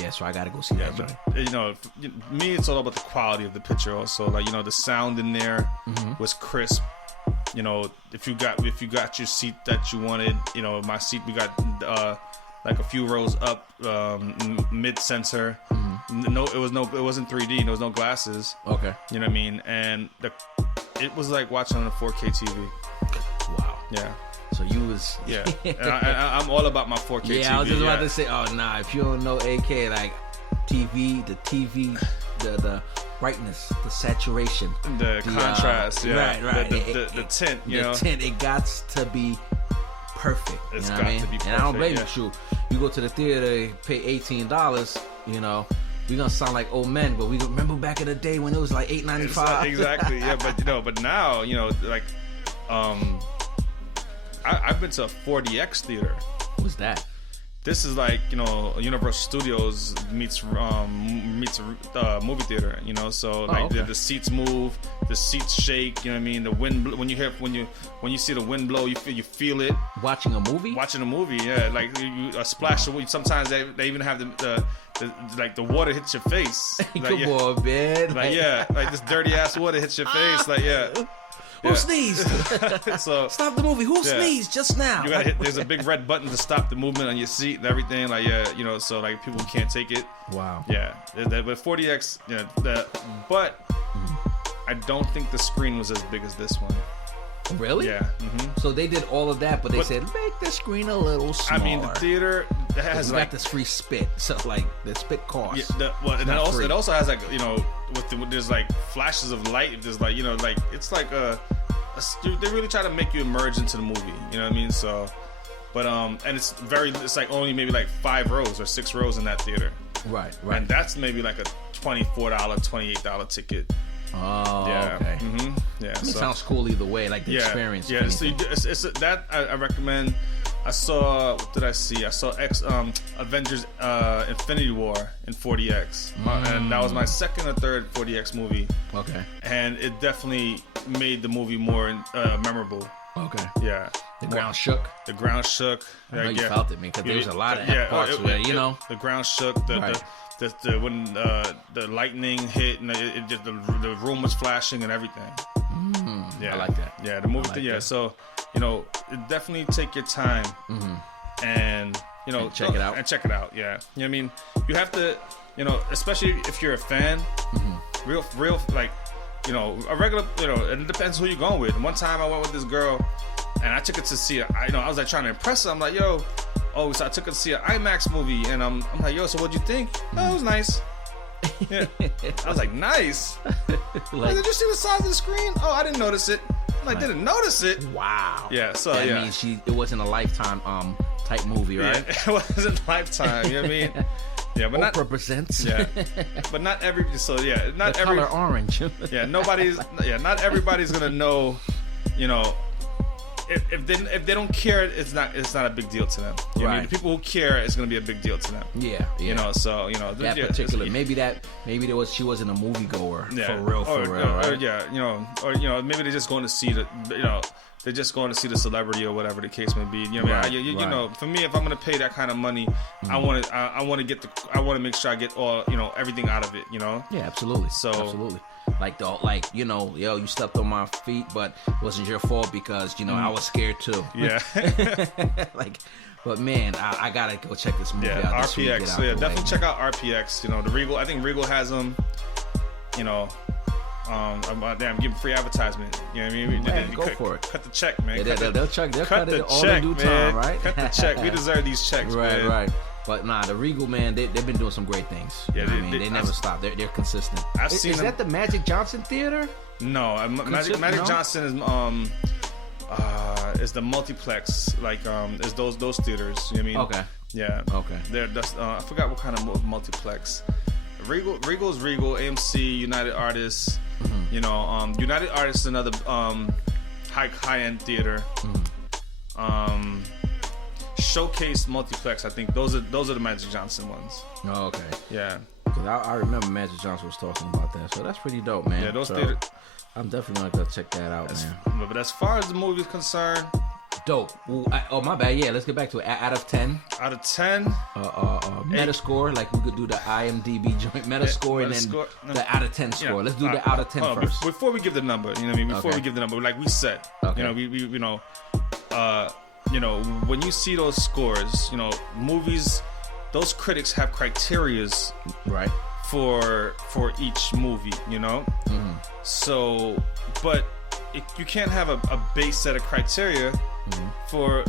know, so I gotta go see that. But, me, it's all about the quality of the picture. Also, like the sound in there was crisp. If you got your seat that you wanted, my seat, we got like a few rows up, mid sensor. No, it wasn't 3D. There was no glasses. Okay. You know what I mean? And it was like watching on a 4K TV. Wow. Yeah. So you was and I'm all about my 4K TV. Yeah, I was just about to say, oh nah, if you don't know AK, like the the brightness, the saturation, the contrast, right, the tint, the tint, it got to be perfect. It's got to be perfect. And I don't blame you. You go to the theater, pay $18, we gonna sound like old men, but we remember back in the day when it was like $8.95. Exactly, yeah. But now, like, I've been to a 4DX theater. What's that? This is like Universal Studios meets movie theater. So like the seats move, the seats shake. You know what I mean? The wind when you see the wind blow, you feel it. Watching a movie, yeah. Like a splash of. Sometimes they even have the water hits your face. Like, come on, man. Like this dirty ass water hits your face. Like Who sneezed? So stop the movie. Who sneezed just now? You gotta hit. There's a big red button to stop the movement on your seat and everything. Like so like people can't take it. Wow. Yeah, but 4DX. But I don't think the screen was as big as this one. Really? Yeah. So they did all of that, but they said make the screen a little smaller. I mean, the theater has got this free spit, so like the spit costs. Yeah, it also has like there's like flashes of light. There's like like it's like they really try to make you emerge into the movie. You know what I mean? So, but and it's like only maybe like 5 rows or 6 rows in that theater. Right. And that's maybe like a $24, $28 ticket. Oh, yeah. Okay. Yeah. It sounds cool either way, like the experience. Yeah. So it's that I recommend. I saw. What did I see? I saw Avengers Infinity War in 4DX, and that was my second or third 4DX movie. Okay. And it definitely made the movie more memorable. Okay. Yeah. The ground shook. The ground shook. I know you felt it, man, because there was a lot of parts where the ground shook. When the lightning hit and the room was flashing and everything. Yeah, I like that. Yeah, the movie. So definitely take your time and check it out. And check it out. Yeah, you know what I mean. You have to, especially if you're a fan, real like, a regular. It depends who you're going with. One time I went with this girl, and I took her to see I was like trying to impress her. I'm like, yo. Oh, so I took her to see an IMAX movie, and I'm like, yo, so what'd you think? Oh, it was nice. Yeah. I was like, nice. Like, did you see the size of the screen? Oh, I didn't notice it. I'm like, didn't notice it. Wow. Yeah, so that means it wasn't a Lifetime type movie, right? Yeah, it wasn't Lifetime, you know what I mean? Yeah, but Oprah presents. Yeah. But not every not every color orange. Not everybody's gonna know, If they don't care, it's not a big deal to them. You know what I mean? The people who care, it's gonna be a big deal to them. Yeah. That particular. Maybe she wasn't a moviegoer for real, right? Or maybe they're just going to see they're just going to see the celebrity or whatever the case may be. You know, for me, if I'm gonna pay that kind of money, I want to make sure I get all everything out of it. Yeah, absolutely. Absolutely. You stepped on my feet, but it wasn't your fault because, I was scared too. Yeah. But man, I gotta go check this movie out. RPX. So definitely check out RPX. The Regal, I think Regal has them, I'm giving free advertisement. You know what I mean? Go for it. Cut the check, man. Yeah, they'll cut it all check, in due man. time, right? Cut the check. We deserve these checks, man. Right. But the Regal, man, they've been doing some great things. Yeah, they never stop. They're consistent. Is that the Magic Johnson Theater? No, Magic Johnson is is the multiplex, like is those theaters. You know what I mean? Okay. Yeah. Okay. I forgot what kind of multiplex. Regal's Regal, AMC, United Artists. Mm-hmm. You know, United Artists is another high end theater. Mm-hmm. Showcase multiplex. I think those are the Magic Johnson ones. Oh, okay. Yeah. Cause I remember Magic Johnson was talking about that, so that's pretty dope, man. Yeah, those so theaters. I'm definitely gonna go check that out, man. But as far as the movie is concerned, dope. Well, oh, my bad. Yeah, let's get back to it. Out of 10. Out of 10. Metascore, like we could do the IMDb joint Metascore, and then the out of 10 score. Let's do the out of 10 first. Before we give the number, you know what I mean? Before we give the number, like we said, you know, when you see those scores, you know, movies, those critics have criterias, right, for each movie, you know. So, but you can't have a base set of criteria for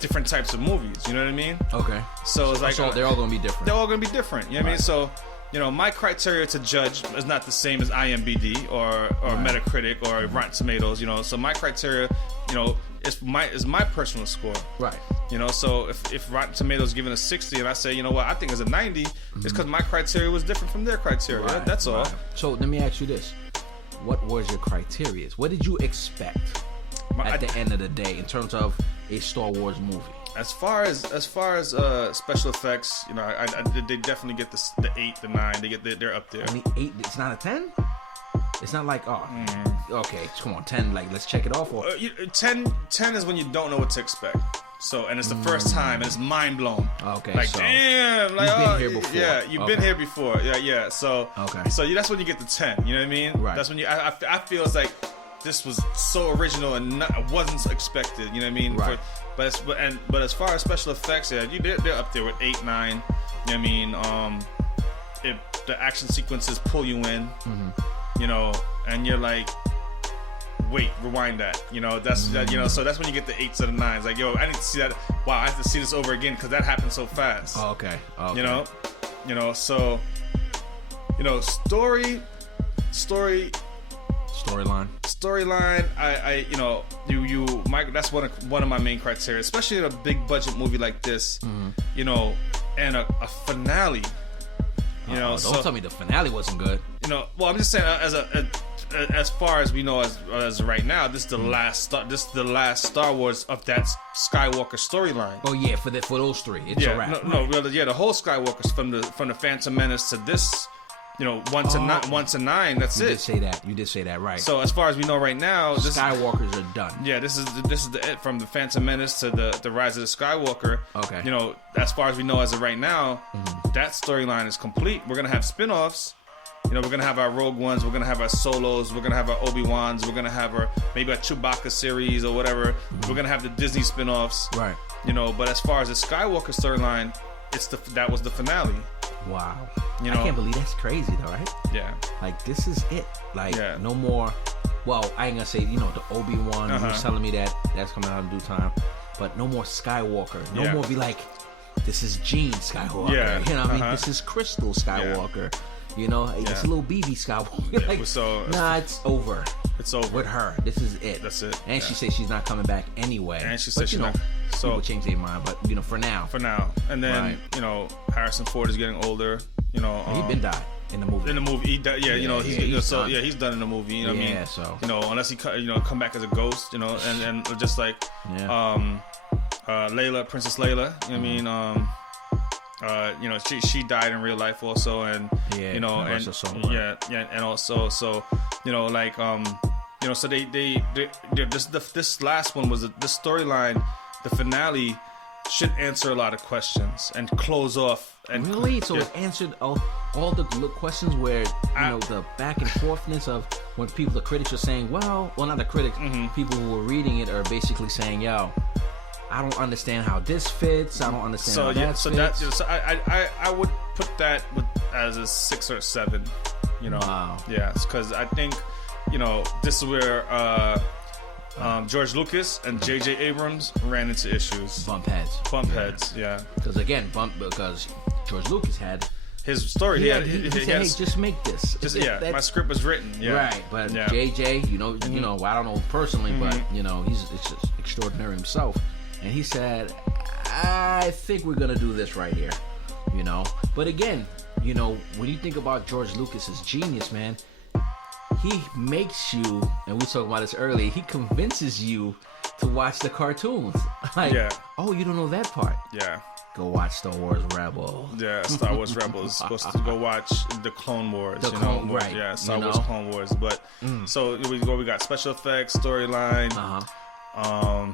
different types of movies. You know what I mean? Okay. So it's like they're all gonna be different. They're all gonna be different. You know what I mean? So, you know, my criteria to judge is not the same as IMDb or Metacritic or Rotten Tomatoes. You know, so my criteria, you know, is my personal score. Right. You know, so if Rotten Tomatoes giving a 60 and I say, you know what, I think it's a 90, it's because my criteria was different from their criteria. Right, that's all. So let me ask you this: what was your criteria? What did you expect at the end of the day in terms of a Star Wars movie? As far as special effects, you know, they definitely get the 8, the 9. They're up there. And the 8, it's not a 10. It's not like okay, come on, 10. Like let's check it off. Or 10 is when you don't know what to expect. So and it's the first time and it's mind blown. Okay, like so damn, like you've been here before. Yeah, you've been here before. Yeah. So so that's when you get the 10. You know what I mean? Right. That's when you. I feel it's like this was so original and wasn't expected. You know what I mean? Right. But as far as special effects, yeah, they're up there with 8, 9. You know what I mean? If the action sequences pull you in, you know, and you're like, wait, rewind that. You know, that's that. You know, so that's when you get the 8s and the 9s. Like, yo, I need to see that. Wow, I have to see this over again because that happened so fast. Oh, okay. You know, so, you know, storyline. I you know, Mike. That's one of my main criteria, especially in a big budget movie like this. You know, and a finale. You know, don't tell me the finale wasn't good. You know, well, I'm just saying as far as we know as right now, this is the last Star Wars of that Skywalker storyline. Oh yeah, for those 3, it's a wrap. The whole Skywalker's from the Phantom Menace to this. You know, 1 to 9. That's it. You did say that, right? So as far as we know right now, Skywalkers are done. Yeah, this is the it from the Phantom Menace to the Rise of the Skywalker. Okay. You know, as far as we know as of right now, that storyline is complete. We're gonna have spin-offs. You know, we're gonna have our Rogue Ones. We're gonna have our Solos. We're gonna have our Obi-Wans. We're gonna have our maybe a Chewbacca series or whatever. We're gonna have the Disney spin-offs. Right. You know, but as far as the Skywalker storyline, that was the finale. Wow. You know, I can't believe that's crazy though, right? Yeah. Like this is it. Like no more. Well, I ain't gonna say the Obi-Wan. You was telling me that's coming out in due time, but no more Skywalker. No more be like, this is Gene Skywalker. Yeah. You know what I mean? This is Crystal Skywalker. You know, it's a little BB Skywalker. Like, it's over. It's over with her. This is it. That's it. And she said she's not coming back anyway. And she said she's not. So people change their mind, but for now. For now. And then Harrison Ford is getting older. You know, he been died in the movie. In the movie, he died. Yeah, he's done. He's done in the movie. You know what I mean? Yeah. So unless he come back as a ghost. You know, and just like Layla, Princess Layla. You know what I mean? She died in real life also, and and also so so they this last one was this storyline, the finale should answer a lot of questions and close off. And really, so it answered all the questions where the back and forthness of when the critics are saying, well, not the critics, people who were reading it are basically saying, yo, I don't understand how this fits. I don't understand how that fits. I would put that as a 6 or 7. You know, wow. Yeah, because I think this is where George Lucas and J.J. Abrams ran into issues. Bump heads. Yeah. Because George Lucas had his story. He said, "Hey, just make this." Just my script was written. Yeah. Right, but JJ, you know, I don't know personally, but you know, he's just extraordinary himself, and he said, "I think we're gonna do this right here," you know. But again, you know, when you think about George Lucas's genius, man, he makes you, and we talked about this earlier, he convinces you to watch the cartoons. Like, oh, you don't know that part? Yeah. Go watch Star Wars Rebels. Yeah, Star Wars Rebels. Supposed to go watch the Clone Wars. Right. Yeah, Star Wars Clone Wars. But so we got special effects, storyline.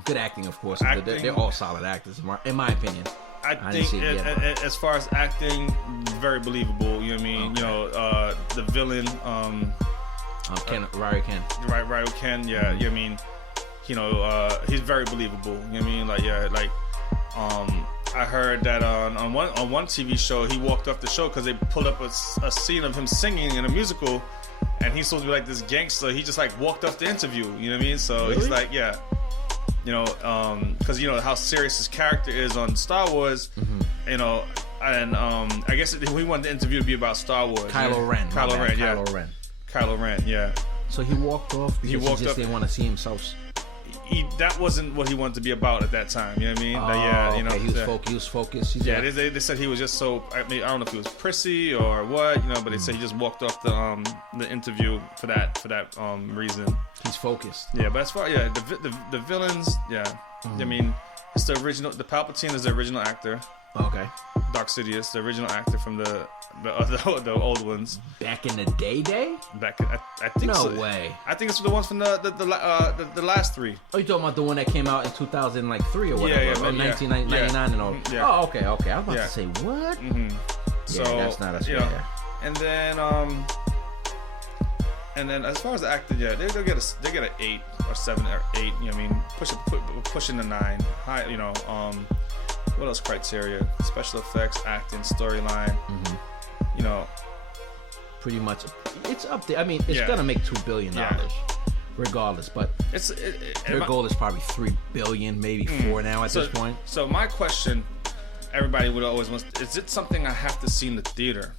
Good acting, of course. They're all solid actors, in my opinion. I think as far as acting, very believable. You know what I mean? Okay. You know, the villain, Ryo Ken. Right, Ryo Ken. Yeah, you know what I mean? You know, he's very believable. You know what I mean? Like, I heard that on one TV show, he walked off the show because they pulled up a scene of him singing in a musical, and he's supposed to be like this gangster. He just like walked off the interview. You know what I mean? So he's like, yeah. You know, because you know how serious his character is on Star Wars, you know, and I guess we wanted the interview to be about Star Wars. Kylo Ren, yeah. So he walked off because he just didn't want to see himself. That wasn't what he wanted to be about at that time. You know what I mean? You know, he was focused. They said he was just so. I mean, I don't know if he was prissy or what, you know, but they said he just walked off the interview for that reason. He's focused. Yeah, but as far the villains, I mean, it's the original. The Palpatine is the original actor. Okay. Darth Sidious, the original actor from the old ones. Back in the day? Back in, I think so. No way. I think it's the ones from the last three. Oh, you talking about the one that came out in 2003 or whatever? Yeah, or 1999 and all. Yeah. Oh, okay. I was about to say what? Mm-hmm. So that's not us. You know, and then as far as the actor, they'll get an 8 or 7 or 8. You know what I mean? Pushing the 9. High. You know. What else criteria? Special effects, acting, storyline. You know, pretty much it's up there. I mean, it's gonna make $2 billion regardless, but their goal is probably $3 billion, maybe 4 now at this point. So my question, everybody would always want: is it something I have to see in the theater?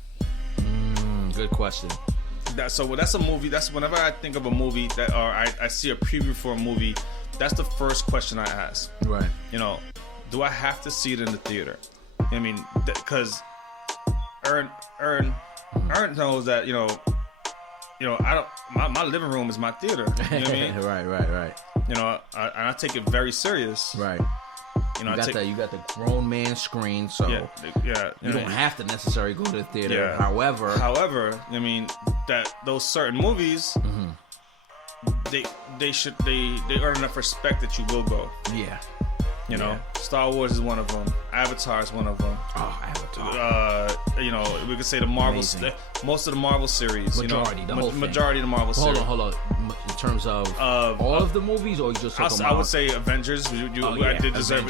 Good question. That's a movie. That's whenever I think of a movie or I see a preview for a movie, that's the first question I ask. Right. You know. Do I have to see it in the theater? I mean, because Ernst knows that you know, I don't. My living room is my theater. You know what I mean? Right. You know, I take it very serious. Right. You know, you got the grown man screen, so you don't have to necessarily go to the theater. Yeah. However, I mean that those certain movies, they earn enough respect that you will go. Yeah. You know, Star Wars is one of them. Avatar is one of them. Oh, Avatar. You know, we could say the Marvel, most of the Marvel series. Majority of the Marvel series. Hold on. In terms of all of the movies, or you just talking about? I would say Avengers. They deserve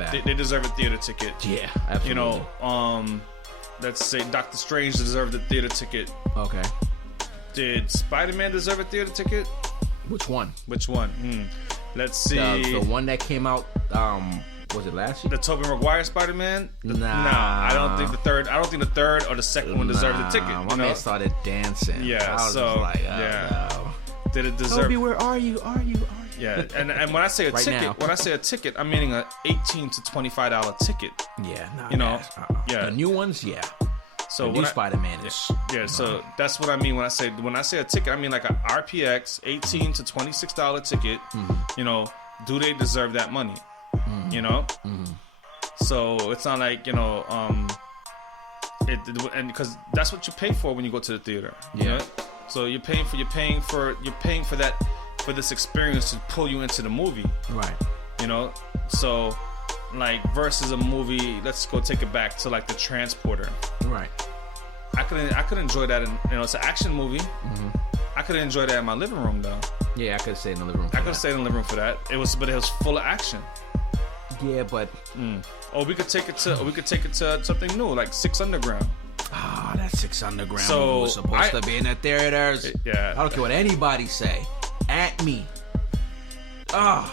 it. They deserve a theater ticket. Yeah, absolutely. You know, let's say Doctor Strange deserved a theater ticket. Okay. Did Spider-Man deserve a theater ticket? Which one? Let's see. The one that came out, was it last year? The Tobey Maguire Spider-Man? Nah. I don't think the third or the second one deserved the ticket. My man started dancing. Yeah, I was just like, no. Did it deserve? Toby, where are you? Yeah, and when I say a ticket, I'm meaning a $18 to $25 ticket. Yeah, you know, the new ones, yeah. So the new Spider-Man is so that's what I mean when I say a ticket. I mean like a RPX $18 to $26 ticket. You know, do they deserve that money? You know, so it's not like, you know, and because that's what you pay for when you go to the theater. Yeah. Right? So you're paying for this experience to pull you into the movie. Right. You know, so. Like versus a movie, let's go take it back to like The Transporter. Right. I could enjoy that in, you know, it's an action movie. I could enjoy that in my living room though. Yeah, I could have stayed in the living room. I could have stayed in the living room for that. But it was full of action. Yeah, but or we could take it to something new like 6 Underground. Ah, that 6 Underground was supposed to be in the theaters. Yeah. I don't care what anybody say. At me. Yeah.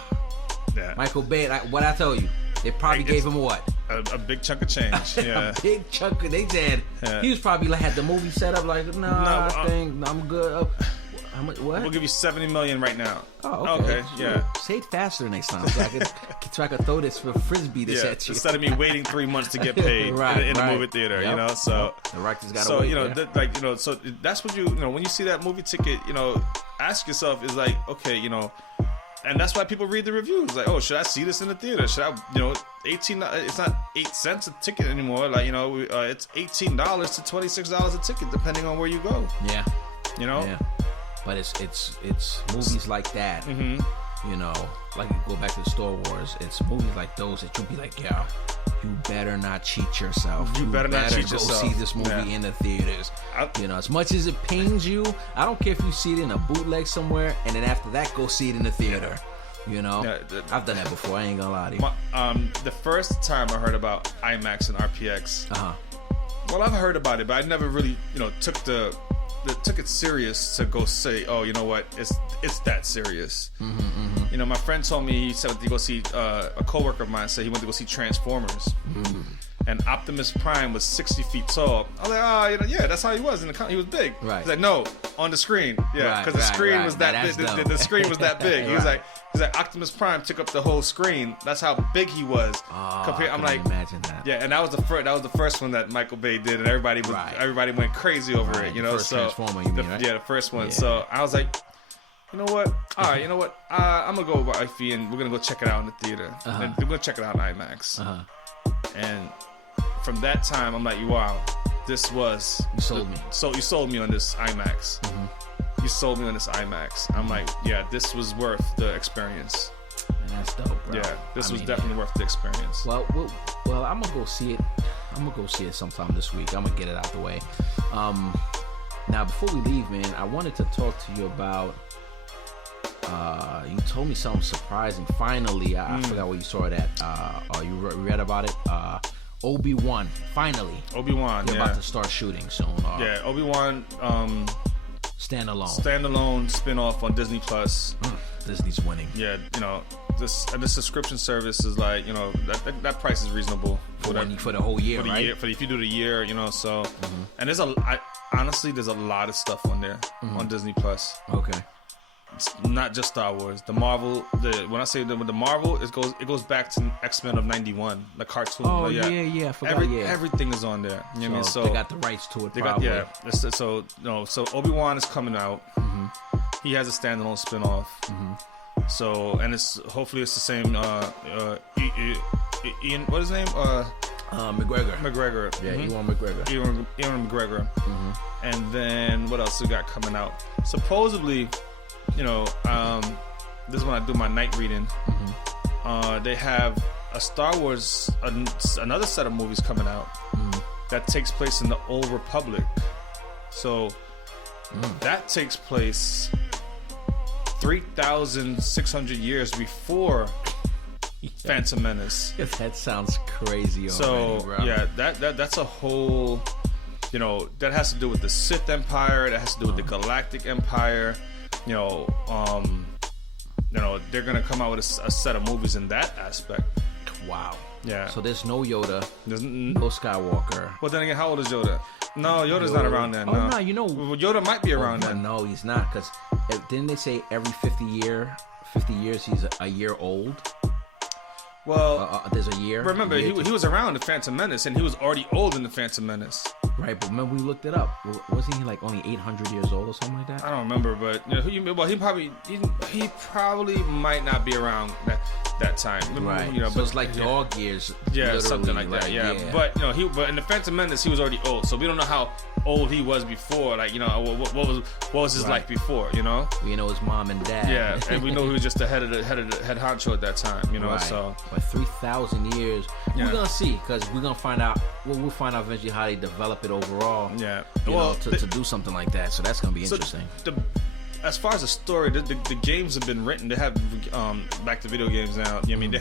Michael Bay. What I tell you. They probably gave him what? A big chunk of change. Yeah. A big chunk of, they said, he was probably like, had the movie set up like, I think I'm good. How much, what? We'll give you $70 million right now. Oh, okay. Yeah. Say it faster next time so I could throw this for frisbee this at you. Instead of me waiting 3 months to get paid in the movie theater, you know. So the director's got to so wait, you know, so that's what you know when you see that movie ticket, you know, ask yourself is like, okay, you know, and that's why people read the reviews. Like, oh, should I see this in the theater? Should I, you know, $18? It's not 8 cents a ticket anymore. Like, you know, it's $18 to $26 a ticket depending on where you go. Yeah. You know. Yeah. But it's movies like that, you know, like you go back to the Star Wars. It's movies like those that you'll be like, yeah, you better not cheat yourself. You better not cheat go yourself. See this movie in the theaters. You know, as much as it pains you, I don't care if you see it in a bootleg somewhere, and then after that, go see it in the theater. You know, I've done that before. I ain't gonna lie to you. The first time I heard about IMAX and RPX, well, I've heard about it, but I never really, you know, took it serious to go say, oh, you know what, it's that serious. You know, my friend told me, he said to go see, a coworker of mine said he went to go see Transformers, and Optimus Prime was 60 feet tall. I was like, oh, you know, yeah, that's how he was in the he was big. Right. He's like, no, on the screen, yeah, because the screen was that big. The screen was that big. He's like Optimus Prime took up the whole screen. That's how big he was. I'm like, imagine that. Yeah, and that was the first one that Michael Bay did, and everybody went crazy over it. You know, first Transformer, you mean, right? Yeah, the first one. Yeah. So I was like, you know what? All right, you know what? I'm gonna go with Ify, and we're gonna go check it out in the theater. And we're gonna check it out in IMAX. And from that time, I'm like, wow, this was you sold me. So you sold me on this IMAX. You sold me on this IMAX. I'm like, yeah, this was worth the experience. And that's dope, bro. Yeah, this was definitely worth the experience. Well, I'm gonna go see it. I'm gonna go see it sometime this week. I'm gonna get it out the way. Now, before we leave, man, I wanted to talk to you about. You told me something surprising. Finally, I forgot where you saw it at. You read about it. Obi-Wan. Finally, Obi-Wan. They're about to start shooting soon. Yeah, Obi-Wan. Standalone spin-off on Disney Plus. Disney's winning. Yeah, you know, this subscription service is like, you know, that price is reasonable for the whole year, for the right? Year, if you do the year, you know. So, and honestly, there's a lot of stuff on there on Disney Plus. Okay. It's not just Star Wars. The Marvel. When I say the Marvel, it goes back to X-Men of '91, the cartoon. Oh yeah. I forgot, everything is on there. You know what I mean? So they got the rights to it. So Obi-Wan is coming out. He has a standalone spin-off. So, and hopefully it's the same. Ian, what is his name? McGregor. Yeah, Ewan McGregor. Ewan McGregor. And then what else we got coming out? Supposedly, you know, this is when I do my night reading. They have a Star Wars, another set of movies coming out that takes place in the Old Republic. So that takes place 3,600 years before Phantom Menace. That sounds crazy already, bro. Yeah, that's a whole, you know, that has to do with the Sith Empire, that has to do with the Galactic Empire. You know, they're gonna come out with a set of movies in that aspect. Wow. Yeah. So there's no Yoda, no Skywalker. Well, then again, how old is Yoda? No, Yoda's not around then. Oh no, you know, Yoda might be around then. No, he's not, because didn't they say every 50 years he's a year old? Well, there's a year. Remember, he was around the Phantom Menace, and he was already old in the Phantom Menace. Right, but remember we looked it up. Wasn't he like only 800 years old or something like that? I don't remember, but you know, he probably might not be around that time. Right. You know, so it's like dog years. Yeah, something like that. Yeah. But you know, but in the Phantom Menace, he was already old, so we don't know how old he was before. Like, you know, what was his life before? You know, we know his mom and dad. Yeah, and we know he was just the head honcho at that time. You know, right. So but 3,000 years, we're gonna see, because we're gonna find out. Well, we'll find out eventually how they develop it overall. Yeah, to do something like that. So that's gonna be interesting. As far as the story, the games have been written. They have back to video games now. I mean, they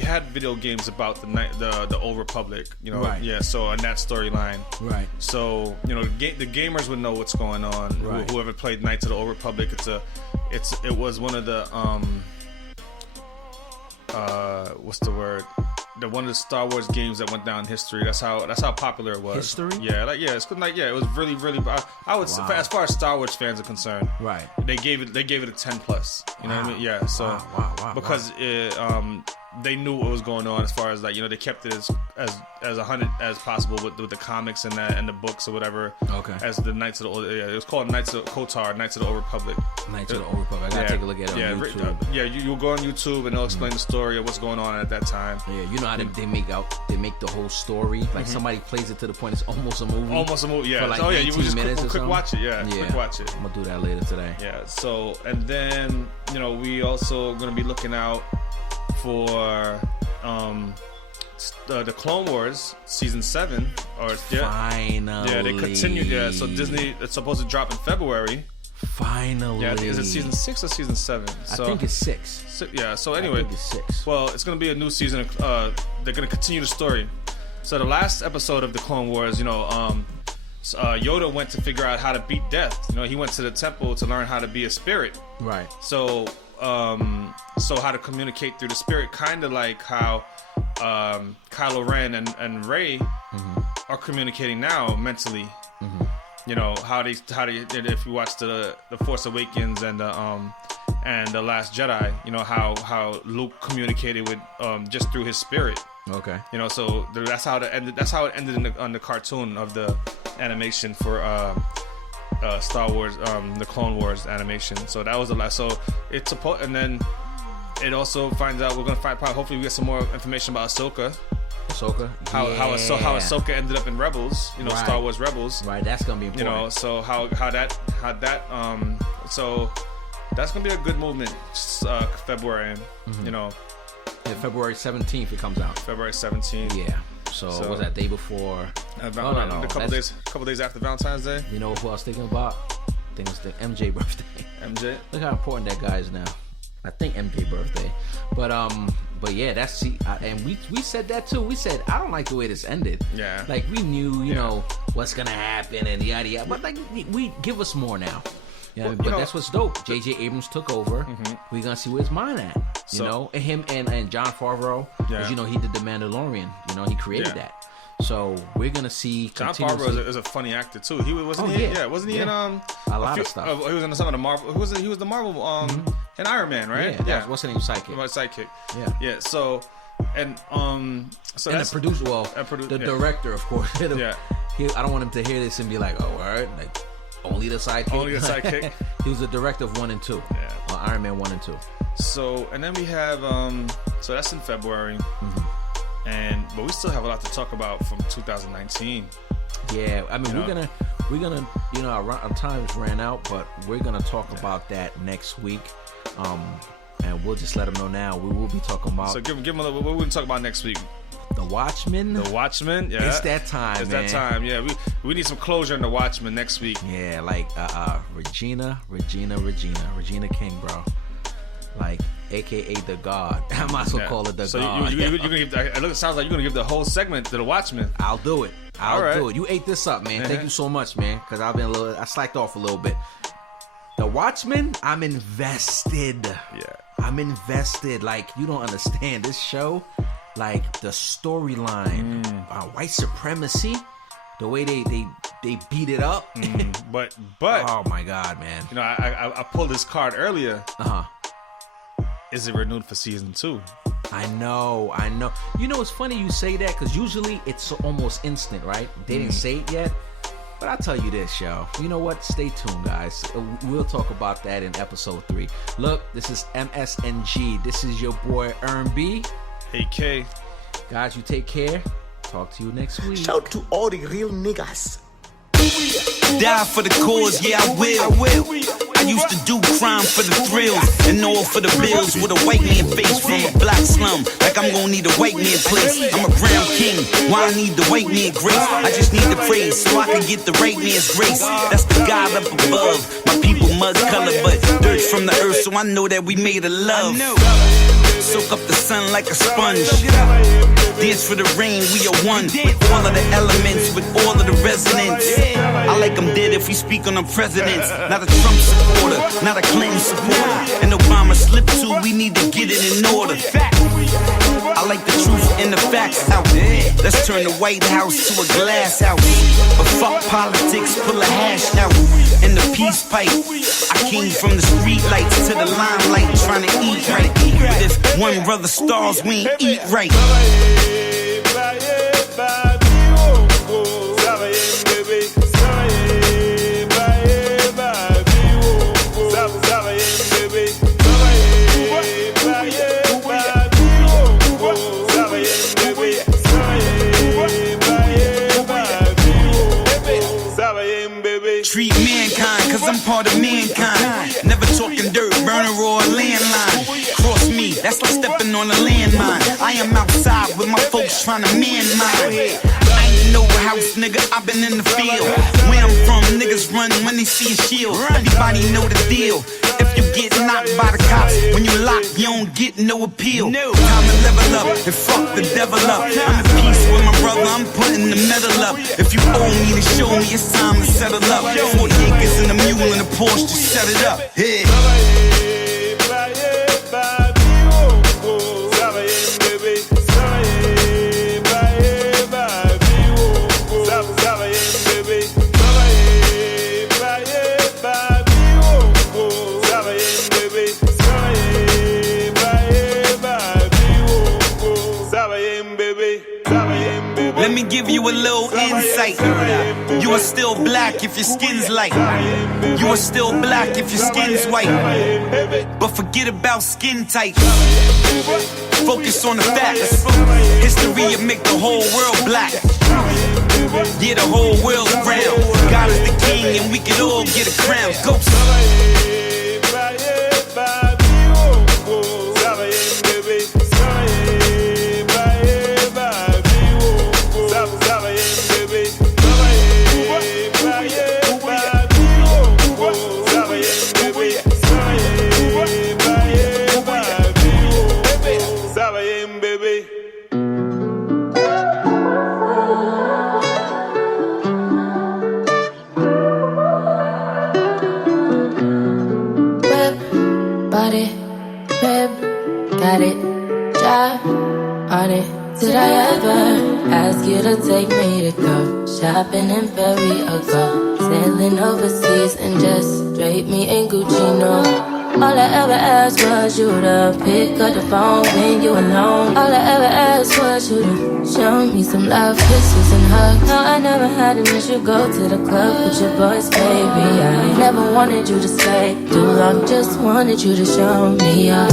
had video games about the Old Republic. You know, right. Yeah. So on that storyline, right. So you know, the gamers would know what's going on. Right. Whoever played Knights of the Old Republic, it was one of the what's the word? one of the Star Wars games that went down in history. That's how popular it was. History? Yeah, it was really, really. I would say, as far as Star Wars fans are concerned, right? They gave it a 10+. You know what I mean? Yeah. So because they knew what was going on as far as like, you know, they kept it as 100 as possible with the comics and that and the books or whatever. Okay. As the Knights of the Old, it was called Knights of KOTOR, Knights of the Old Republic. Knights of the Old Republic. I gotta take a look at it on YouTube. You'll go on YouTube and they'll explain the story of what's going on at that time. Yeah, you know how they make the whole story. Like somebody plays it to the point it's almost a movie. Almost a movie, yeah. For like you would just minutes quick watch it, yeah. Quick watch it. I'm gonna do that later today. Yeah. So and then we also gonna be looking out for the Clone Wars season 7 finally. Yeah, they continued. Yeah, so Disney, it's supposed to drop in February. Finally. Yeah, is it season 6 or season 7? So, I think it's 6. Yeah. So anyway, I think it's 6. Well, it's gonna be a new season. They're gonna continue the story. So the last episode of the Clone Wars, Yoda went to figure out how to beat death. He went to the temple to learn how to be a spirit. Right. So how to communicate through the spirit, kind of like how Kylo Ren and Rey are communicating now mentally. How they if you watch the Force Awakens and the Last Jedi, how Luke communicated with just through his spirit. Okay. So that's how it ended. That's how it ended on the cartoon of the animation for Star Wars, the Clone Wars animation. So that was the last. So it's supposed, and then it also finds out we're gonna find. Hopefully, we get some more information about Ahsoka. How Ahsoka ended up in Rebels. Right. Star Wars Rebels. Right. That's gonna be important. So how that so that's gonna be a good movement. February. Yeah, February 17th it comes out. February 17th. Yeah. So what was that day before? A couple days after Valentine's Day. You know who I was thinking about? I think it was the MJ birthday. MJ. Look how important that guy is now. I think MJ birthday. But yeah, that's and we said that too. We said I don't like the way this ended. Yeah. Like we knew, you know, what's gonna happen and yada yada. But like we give us more now. Yeah, but that's what's dope. J.J. Abrams took over. We gonna see where his mind at. You know, and him and Jon Favreau, because he did the Mandalorian. He created that. So we're gonna see. Jon Favreau is a funny actor too. He wasn't he in a lot of stuff. He was in some of the Marvel. He was the Marvel and Iron Man, right? Yeah. What's the name? Sidekick. Yeah. So and so and that's the producer. Well, the director, of course. I don't want him to hear this and be like, "Oh, all right, like." Only the sidekick. He was the director of 1 and 2. Yeah. Iron Man 1 and 2. So and then we have so that's in February, but we still have a lot to talk about from 2019. Yeah, I mean we're gonna our time's ran out, but we're gonna talk about that next week. And we'll just let them know now. We will be talking about. So give them a little. What we're gonna talk about next week. The Watchmen. Yeah. It's that time, that time, yeah. We need some closure in The Watchmen next week. Yeah, like Regina King, bro. Like, A.K.A. the God. I might as well call it the God. You're gonna give it sounds like you're going to give the whole segment to The Watchmen. I'll do it. I'll do it. You ate this up, man. Thank you so much, man, because I slacked off a little bit. The Watchmen, I'm invested. Yeah. I'm invested. Like, you don't understand this show. Like the storyline, white supremacy, the way they beat it up. But oh my God, man! I pulled this card earlier. Is it renewed for season 2? I know. It's funny you say that because usually it's almost instant, right? They didn't say it yet. But I'll tell you this, yo. You know what? Stay tuned, guys. We'll talk about that in episode 3. Look, this is MS&G. This is your boy Ernst A.K. Guys, you take care. Talk to you next week. Shout to all the real niggas. Die for the cause, yeah, I will. I used to do crime for the thrills and all for the bills with a white man face from a black slum. Like I'm gonna need a white man place. I'm a brown king. Why I need the white man grace? I just need the praise so I can get the right man's grace. That's the God up above. My people mud color, but dirt from the earth, so I know that we made a love. soak up the sun like a sponge. Dance for the rain, we are one. With all of the elements, with all of the resonance. I like them dead if we speak on the presidents. Not a Trump supporter, not a Clinton supporter. And Obama slipped too, we need to get it in order. I like the truth and the facts out there. Let's turn the White House to a glass house. But fuck politics, pull a hash out. In the peace pipe, I came from the street lights to the limelight, trying to eat right. But if one brother stars, we ain't eat right. Treat mankind, cause I'm part of mankind. Never talking dirt, burner or a landline. Cross me, that's like stepping on a landmine. I am outside with my folks trying to man mine. I ain't no house, nigga, I've been in the field. Where I'm from, niggas run when they see a shield. Everybody know the deal. If you get knocked by the cops, when you lock, you don't get no appeal. Time to level up and fuck the devil up. I'm at peace with my brother, I'm putting the medal up. If you owe me to show me, it's time to settle up. 40 acres and a mule and a Porsche to set it up. Yeah. Let me give you a little insight. You are still black if your skin's light. You are still black if your skin's white. But forget about skin type. Focus on the facts. History will make the whole world black. Yeah, the whole world's brown. God is the king and we can all get a crown. Ghost. Did I ever ask you to take me to go shopping in Paris or go sailing overseas and just drape me in Gucci? No. All I ever asked was you to pick up the phone when you alone. All I ever asked was you to show me some love, kisses and hugs. No, I never had an issue go to the club with your boys, baby. I never wanted you to stay too long, just wanted you to show me up.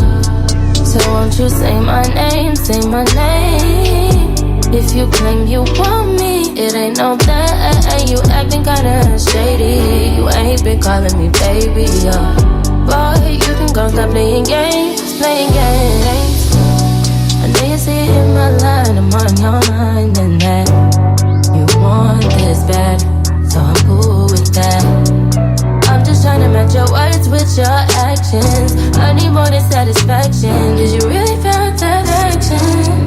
So won't you say my name, say my name. If you claim you want me, it ain't no that. You acting kinda shady. You ain't been calling me baby, boy, you can go stop playing games, playing games. I know you see it in my line, I'm on your mind and that you want this bad, so I'm cool with that. I'm just trying to match your words with your actions. I need more than satisfaction. Did you really feel that action?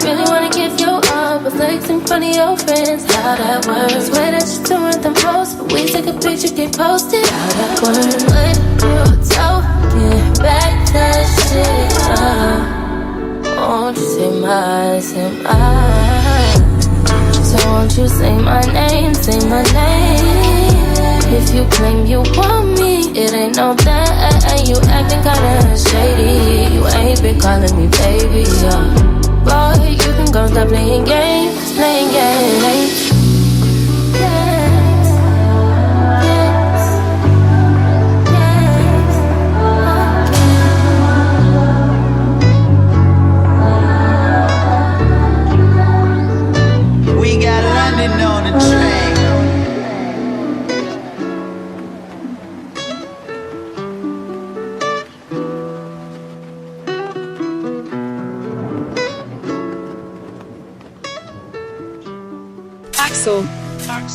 Really wanna give you up, but flex in front of your friends. How that works? Swear that you're doing the most, but we take a picture, get posted. How that works? What you talking? Back that shit up. Won't you say my, say my? So won't you say my name, say my name? If you claim you want me, it ain't no that. You acting kinda shady. You ain't been calling me baby, boy, you can go stop playing games, playing games. We got London on the train. Axel.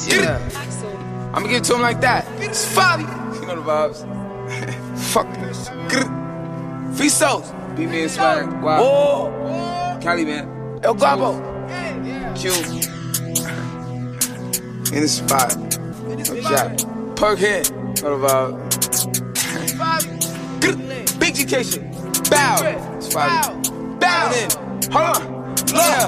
Yeah. I'ma give it to him like that. It's Fabi. You know the vibes. Fuck this. Free souls. Beat me and swag. Wow. Cali, man. El Guapo. Q. In the spot. No jack. Perk head. What about? Big GK shit. Bow. It's fire. Bow. Hold on. Yeah.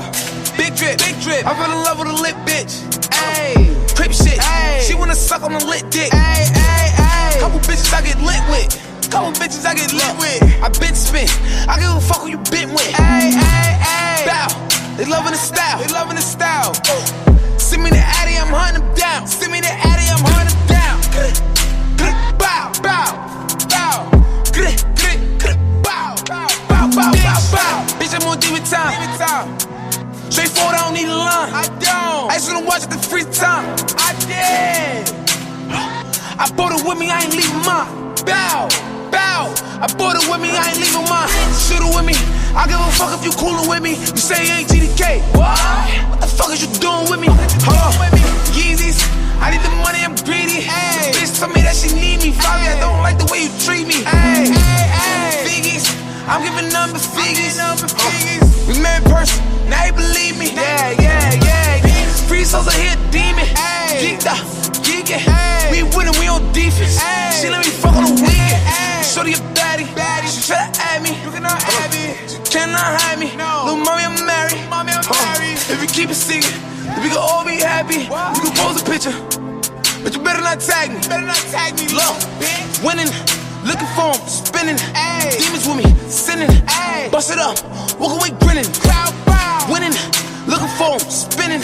Big drip. I fell in love with a lit bitch. Ayy. Crip shit. Ay. She wanna suck on a lit dick. Ay. Couple bitches I get lit with. I been spin. I give a fuck who you been with. Bow. They loving the style. Send me the Addy, I'm hunting them down. Bow. Bitch, I'm on demon time. Straightforward, I don't need a line. I just wanna watch it the free time. I did. I bought it with me, I ain't leaving mine. Bow. I bought it with me, I ain't leaving mine. Shoot it with me. I give a fuck if you coolin' with me. You say you ain't GDK. What the fuck is you doing with me? Hold on. Yeezys. I need the money, I'm greedy. The bitch told me that she need me. Fabi, I don't like the way you treat me. Figgies. I'm giving number figgies. We met in person, now you believe me. Yeah. Free souls are here, demon. Geeked up, geeking. We winning, we on defense. She let me fuck on the weekend. Shorty a baddie. She try to add me. You cannot add me. She cannot hide me. Little mommy, I'm married. If we keep it secret, then we can all be happy. We can pose a picture, but you better not tag me. Look, winning, looking for him, spinning. Demons with me, sinning. Bust it up, walk away grinning. Winning, looking for him, spinning.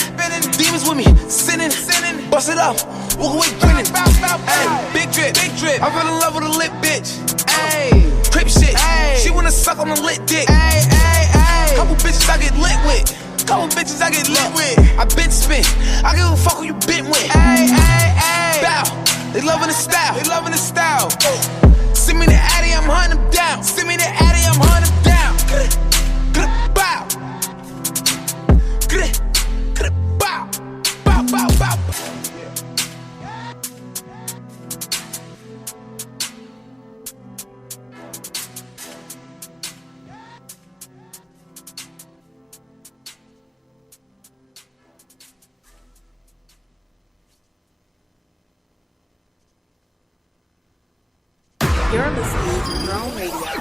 Demons with me, sinning. Bust it up, walk away grinning. Big drip. I fell in love with a lit bitch. Crip shit. She wanna suck on a lit dick. Couple bitches I get lit with. I been spin. I give a fuck who you been with. Bow. They loving the style. Send me the Addy, I'm hunting them down. Bow. Bow. You're listening to Grown Radio.